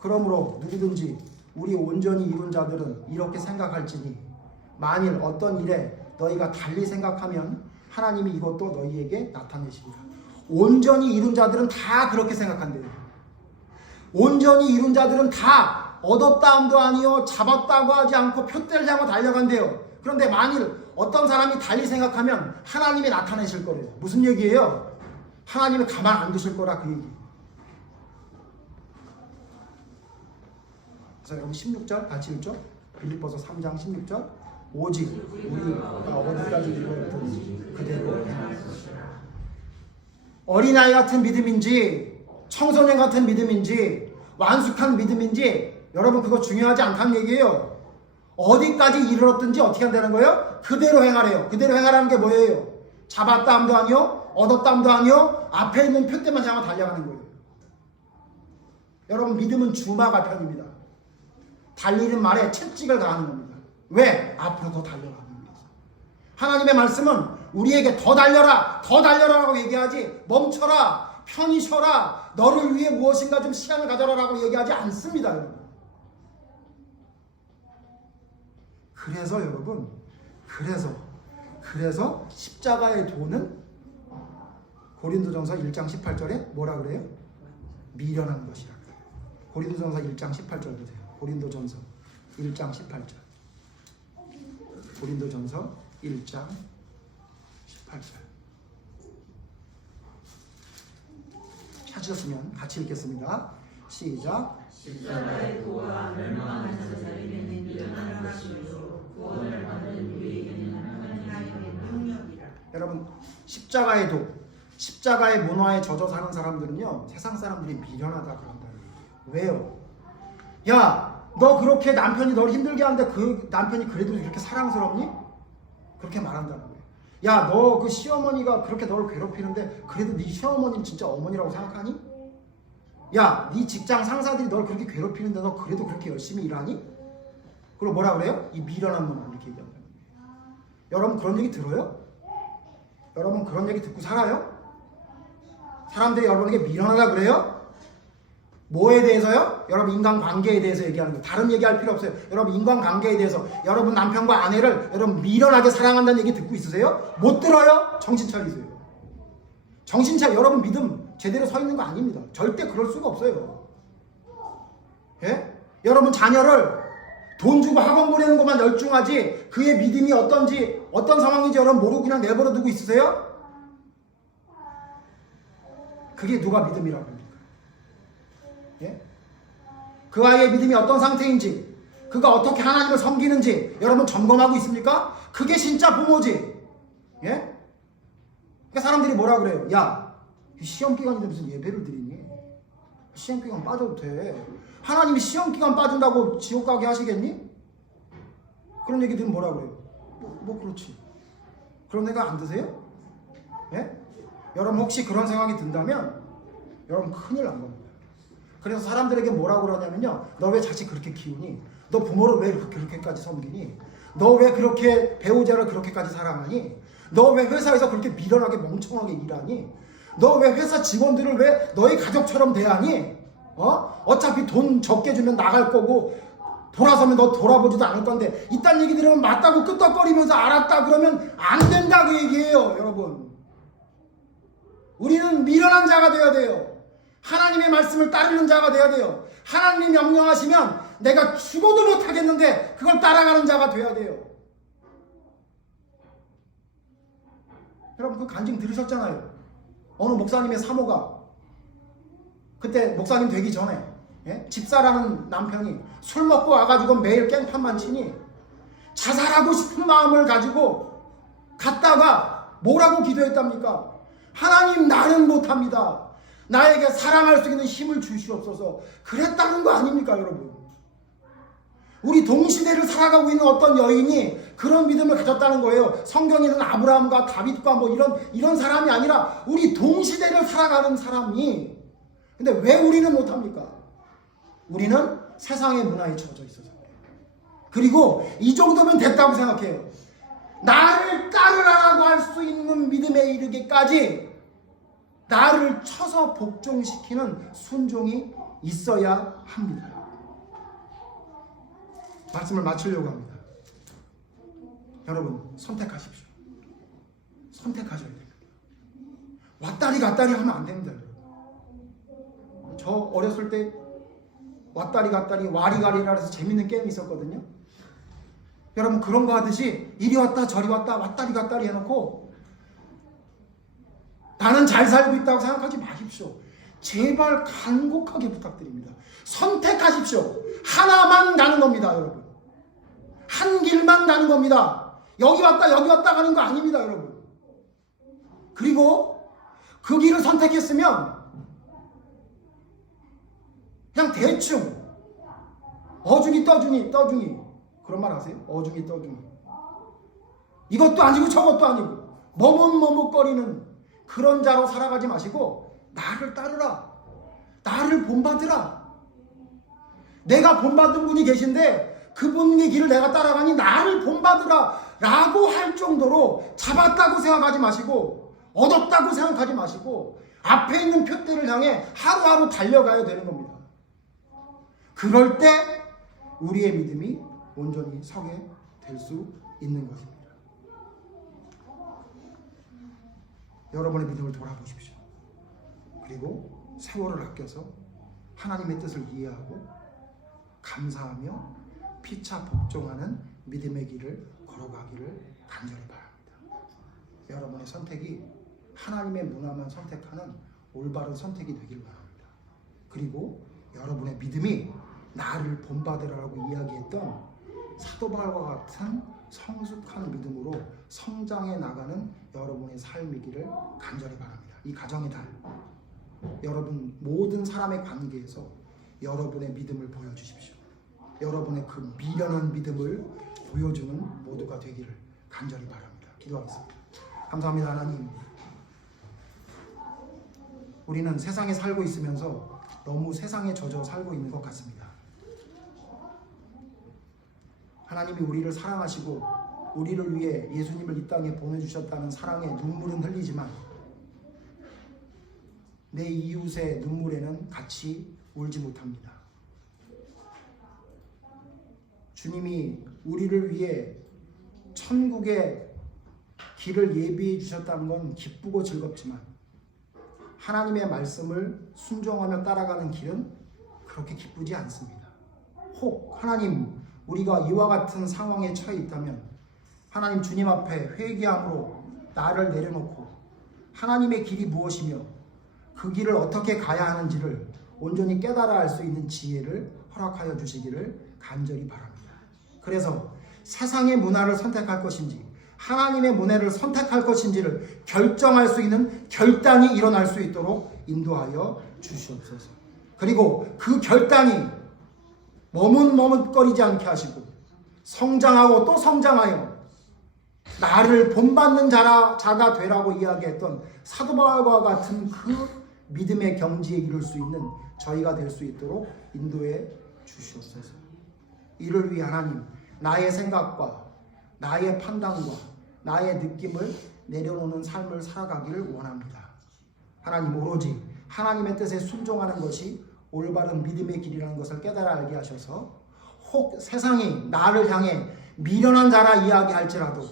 그러므로 누구든지 우리 온전히 이룬 자들은 이렇게 생각할지니 만일 어떤 일에 너희가 달리 생각하면 하나님이 이것도 너희에게 나타내시리라. 온전히 이룬 자들은 다 그렇게 생각한대요. 온전히 이룬 자들은 다 얻었다함도 아니요 잡았다고 하지 않고 표대를 향해 달려간대요. 그런데 만일 어떤 사람이 달리 생각하면 하나님이 나타내실 거래요. 무슨 얘기예요? 하나님이 가만 안 두실 거라 그 얘기. 그래서 여러분 16절 같이 읽죠. 빌립보서 3장 16절. 오직 우리가 어디까지 이루었든지 그대로 행할 것이라. 어린아이 같은 믿음인지 청소년 같은 믿음인지 완숙한 믿음인지 여러분 그거 중요하지 않다는 얘기예요. 어디까지 이르렀든지 어떻게 한다는 거예요? 그대로 행하래요. 그대로 행하라는 게 뭐예요? 잡았다함도 아니요 얻었다함도 아니요 앞에 있는 표대만 향해 달려가는 거예요. 여러분 믿음은 주마가 편입니다. 달리는 말에 채찍을 가하는 겁니다. 왜? 앞으로 더 달려가는 위해서. 하나님의 말씀은 우리에게 더 달려라 더 달려라라고 얘기하지 멈춰라 편히 쉬어라 너를 위해 무엇인가 좀 시간을 가져라라고 얘기하지 않습니다. 여러분. 그래서 여러분 그래서 십자가의 도는 고린도전서 1장 18절에 뭐라 그래요? 미련한 것이라 그래요. 고린도전서 1장 18절 보세요. 고린도전서 1장 18절. 고린도전서 1장 18절. 찾으셨으면 같이 읽겠습니다. 시작. 십자가의 도와 멸망한 자들에게는 미련한 것이요 구원을 받는 우리에게는 하나님의 능력이라. 여러분 십자가의 도, 십자가의 문화에 젖어 사는 사람들은요 세상 사람들이 미련하다 그런다는 얘기예요. 왜요? 야, 너 그렇게 남편이 널 힘들게 하는데 그 남편이 그래도 이렇게 사랑스럽니? 그렇게 말한다는 거예요. 야, 너 그 시어머니가 그렇게 너를 괴롭히는데 그래도 네 시어머니는 진짜 어머니라고 생각하니? 야, 네 직장 상사들이 널 그렇게 괴롭히는데 너 그래도 그렇게 열심히 일하니? 그리고 뭐라 그래요? 이 미련한 놈 이렇게 얘기한다는 거예요. 여러분 그런 얘기 들어요? 여러분 그런 얘기 듣고 살아요? 사람들이 여러분에게 미련하다 그래요? 뭐에 대해서요? 여러분 인간관계에 대해서 얘기하는 거예요. 다른 얘기할 필요 없어요. 여러분 인간관계에 대해서 여러분 남편과 아내를 여러분 미련하게 사랑한다는 얘기 듣고 있으세요? 못 들어요? 정신 차리세요. 정신 차려. 여러분 믿음 제대로 서 있는 거 아닙니다. 절대 그럴 수가 없어요. 예? 여러분 자녀를 돈 주고 학원 보내는 것만 열중하지 그의 믿음이 어떤지 어떤 상황인지 여러분 모르고 그냥 내버려 두고 있으세요? 그게 누가 믿음이라고 합니까? 예? 그 아이의 믿음이 어떤 상태인지 그가 어떻게 하나님을 섬기는지 여러분 점검하고 있습니까? 그게 진짜 부모지. 예? 그러니까 사람들이 뭐라 그래요? 야, 시험기간인데 무슨 예배를 드리니? 시험기간 빠져도 돼. 하나님이 시험기간 빠진다고 지옥 가게 하시겠니? 그런 얘기 들으면 뭐라 그래요? 뭐 그렇지. 그런 애가 안 드세요? 예? 여러분 혹시 그런 생각이 든다면 여러분 큰일 난 겁니다. 그래서 사람들에게 뭐라고 그러냐면요. 너 왜 자식 그렇게 키우니? 너 부모를 왜 그렇게까지 섬기니? 너 왜 그렇게 배우자를 그렇게까지 사랑하니? 너 왜 회사에서 그렇게 미련하게 멍청하게 일하니? 너 왜 회사 직원들을 왜 너희 가족처럼 대하니? 어차피 돈 적게 주면 나갈 거고 돌아서면 너 돌아보지도 않을 건데 이딴 얘기 들으면 맞다고 끄떡거리면서 알았다 그러면 안 된다 그 얘기예요. 여러분 우리는 미련한 자가 되어야 돼요. 하나님의 말씀을 따르는 자가 되어야 돼요. 하나님이 명령하시면 내가 죽어도 못하겠는데 그걸 따라가는 자가 되어야 돼요. 여러분 그 간증 들으셨잖아요. 어느 목사님의 사모가 그때 목사님 되기 전에 집사라는 남편이 술 먹고 와가지고 매일 깽판만 치니 자살하고 싶은 마음을 가지고 갔다가 뭐라고 기도했답니까? 하나님 나는 못합니다. 나에게 사랑할 수 있는 힘을 주시옵소서. 그랬다는 거 아닙니까 여러분? 우리 동시대를 살아가고 있는 어떤 여인이 그런 믿음을 가졌다는 거예요. 성경에는 아브라함과 다윗과 뭐 이런 사람이 아니라 우리 동시대를 살아가는 사람이. 근데 왜 우리는 못합니까? 우리는 세상의 문화에 젖어 있어서. 그리고 이 정도면 됐다고 생각해요. 나를 따르라고 할 수 있는 믿음에 이르기까지 나를 쳐서 복종시키는 순종이 있어야 합니다. 말씀을 마치려고 합니다. 여러분, 선택하십시오. 선택하셔야 됩니다. 왔다리 갔다리 하면 안 됩니다. 저 어렸을 때 왔다리 갔다리 와리가리라 해서 재밌는 게임이 있었거든요. 여러분, 그런 거 하듯이 이리 왔다 저리 왔다 왔다리 갔다리 해놓고 나는 잘 살고 있다고 생각하지 마십시오. 제발 간곡하게 부탁드립니다. 선택하십시오. 하나만 가는 겁니다, 여러분. 한 길만 가는 겁니다. 여기 왔다 가는 거 아닙니다, 여러분. 그리고 그 길을 선택했으면 그냥 대충 어중이 떠중이 그런 말 아세요? 어중이 떠중이. 이것도 아니고 저것도 아니고 머뭇머뭇거리는 그런 자로 살아가지 마시고 나를 따르라. 나를 본받으라. 내가 본받은 분이 계신데 그분의 길을 내가 따라가니 나를 본받으라 라고 할 정도로 잡았다고 생각하지 마시고 얻었다고 생각하지 마시고 앞에 있는 표대를 향해 하루하루 달려가야 되는 겁니다. 그럴 때 우리의 믿음이 온전히 서게 될 수 있는 것입니다. 여러분의 믿음을 돌아보십시오. 그리고 세월을 아껴서 하나님의 뜻을 이해하고 감사하며 피차 복종하는 믿음의 길을 걸어가기를 간절히 바랍니다. 여러분의 선택이 하나님의 문화만 선택하는 올바른 선택이 되길 바랍니다. 그리고 여러분의 믿음이 나를 본받으라고 이야기했던 사도 바울과 같은 성숙한 믿음으로 성장해 나가는 여러분의 삶이기를 간절히 바랍니다. 이 가정의 달, 여러분 모든 사람의 관계에서 여러분의 믿음을 보여주십시오. 여러분의 그 미련한 믿음을 보여주는 모두가 되기를 간절히 바랍니다. 기도하겠습니다. 감사합니다. 하나님, 우리는 세상에 살고 있으면서 너무 세상에 젖어 살고 있는 것 같습니다. 하나님이 우리를 사랑하시고 우리를 위해 예수님을 이 땅에 보내주셨다는 사랑의 눈물은 흘리지만 내 이웃의 눈물에는 같이 울지 못합니다. 주님이 우리를 위해 천국의 길을 예비해 주셨다는 건 기쁘고 즐겁지만 하나님의 말씀을 순종하며 따라가는 길은 그렇게 기쁘지 않습니다. 혹 하나님, 우리가 이와 같은 상황에 처해 있다면 하나님, 주님 앞에 회개함으로 나를 내려놓고 하나님의 길이 무엇이며 그 길을 어떻게 가야 하는지를 온전히 깨달아 알 수 있는 지혜를 허락하여 주시기를 간절히 바랍니다. 그래서 세상의 문화를 선택할 것인지 하나님의 문화를 선택할 것인지를 결정할 수 있는 결단이 일어날 수 있도록 인도하여 주시옵소서. 그리고 그 결단이 머뭇머뭇거리지 않게 하시고 성장하고 또 성장하여 나를 본받는 자가 되라고 이야기했던 사도 바울과 같은 그 믿음의 경지에 이룰 수 있는 저희가 될 수 있도록 인도해 주시옵소서. 이를 위해 하나님, 나의 생각과 나의 판단과 나의 느낌을 내려놓는 삶을 살아가기를 원합니다. 하나님, 오로지 하나님의 뜻에 순종하는 것이 올바른 믿음의 길이라는 것을 깨달아 알게 하셔서 혹 세상이 나를 향해 미련한 자라 이야기할지라도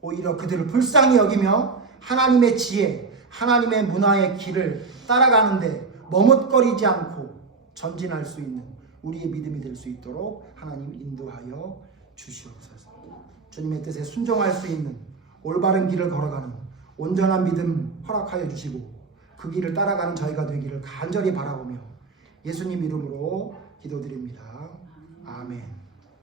오히려 그들을 불쌍히 여기며 하나님의 지혜, 하나님의 문화의 길을 따라가는데 머뭇거리지 않고 전진할 수 있는 우리의 믿음이 될 수 있도록 하나님 인도하여 주시옵소서. 주님의 뜻에 순종할 수 있는 올바른 길을 걸어가는 온전한 믿음 허락하여 주시고 그 길을 따라가는 저희가 되기를 간절히 바라보며 예수님 이름으로 기도드립니다. 아멘.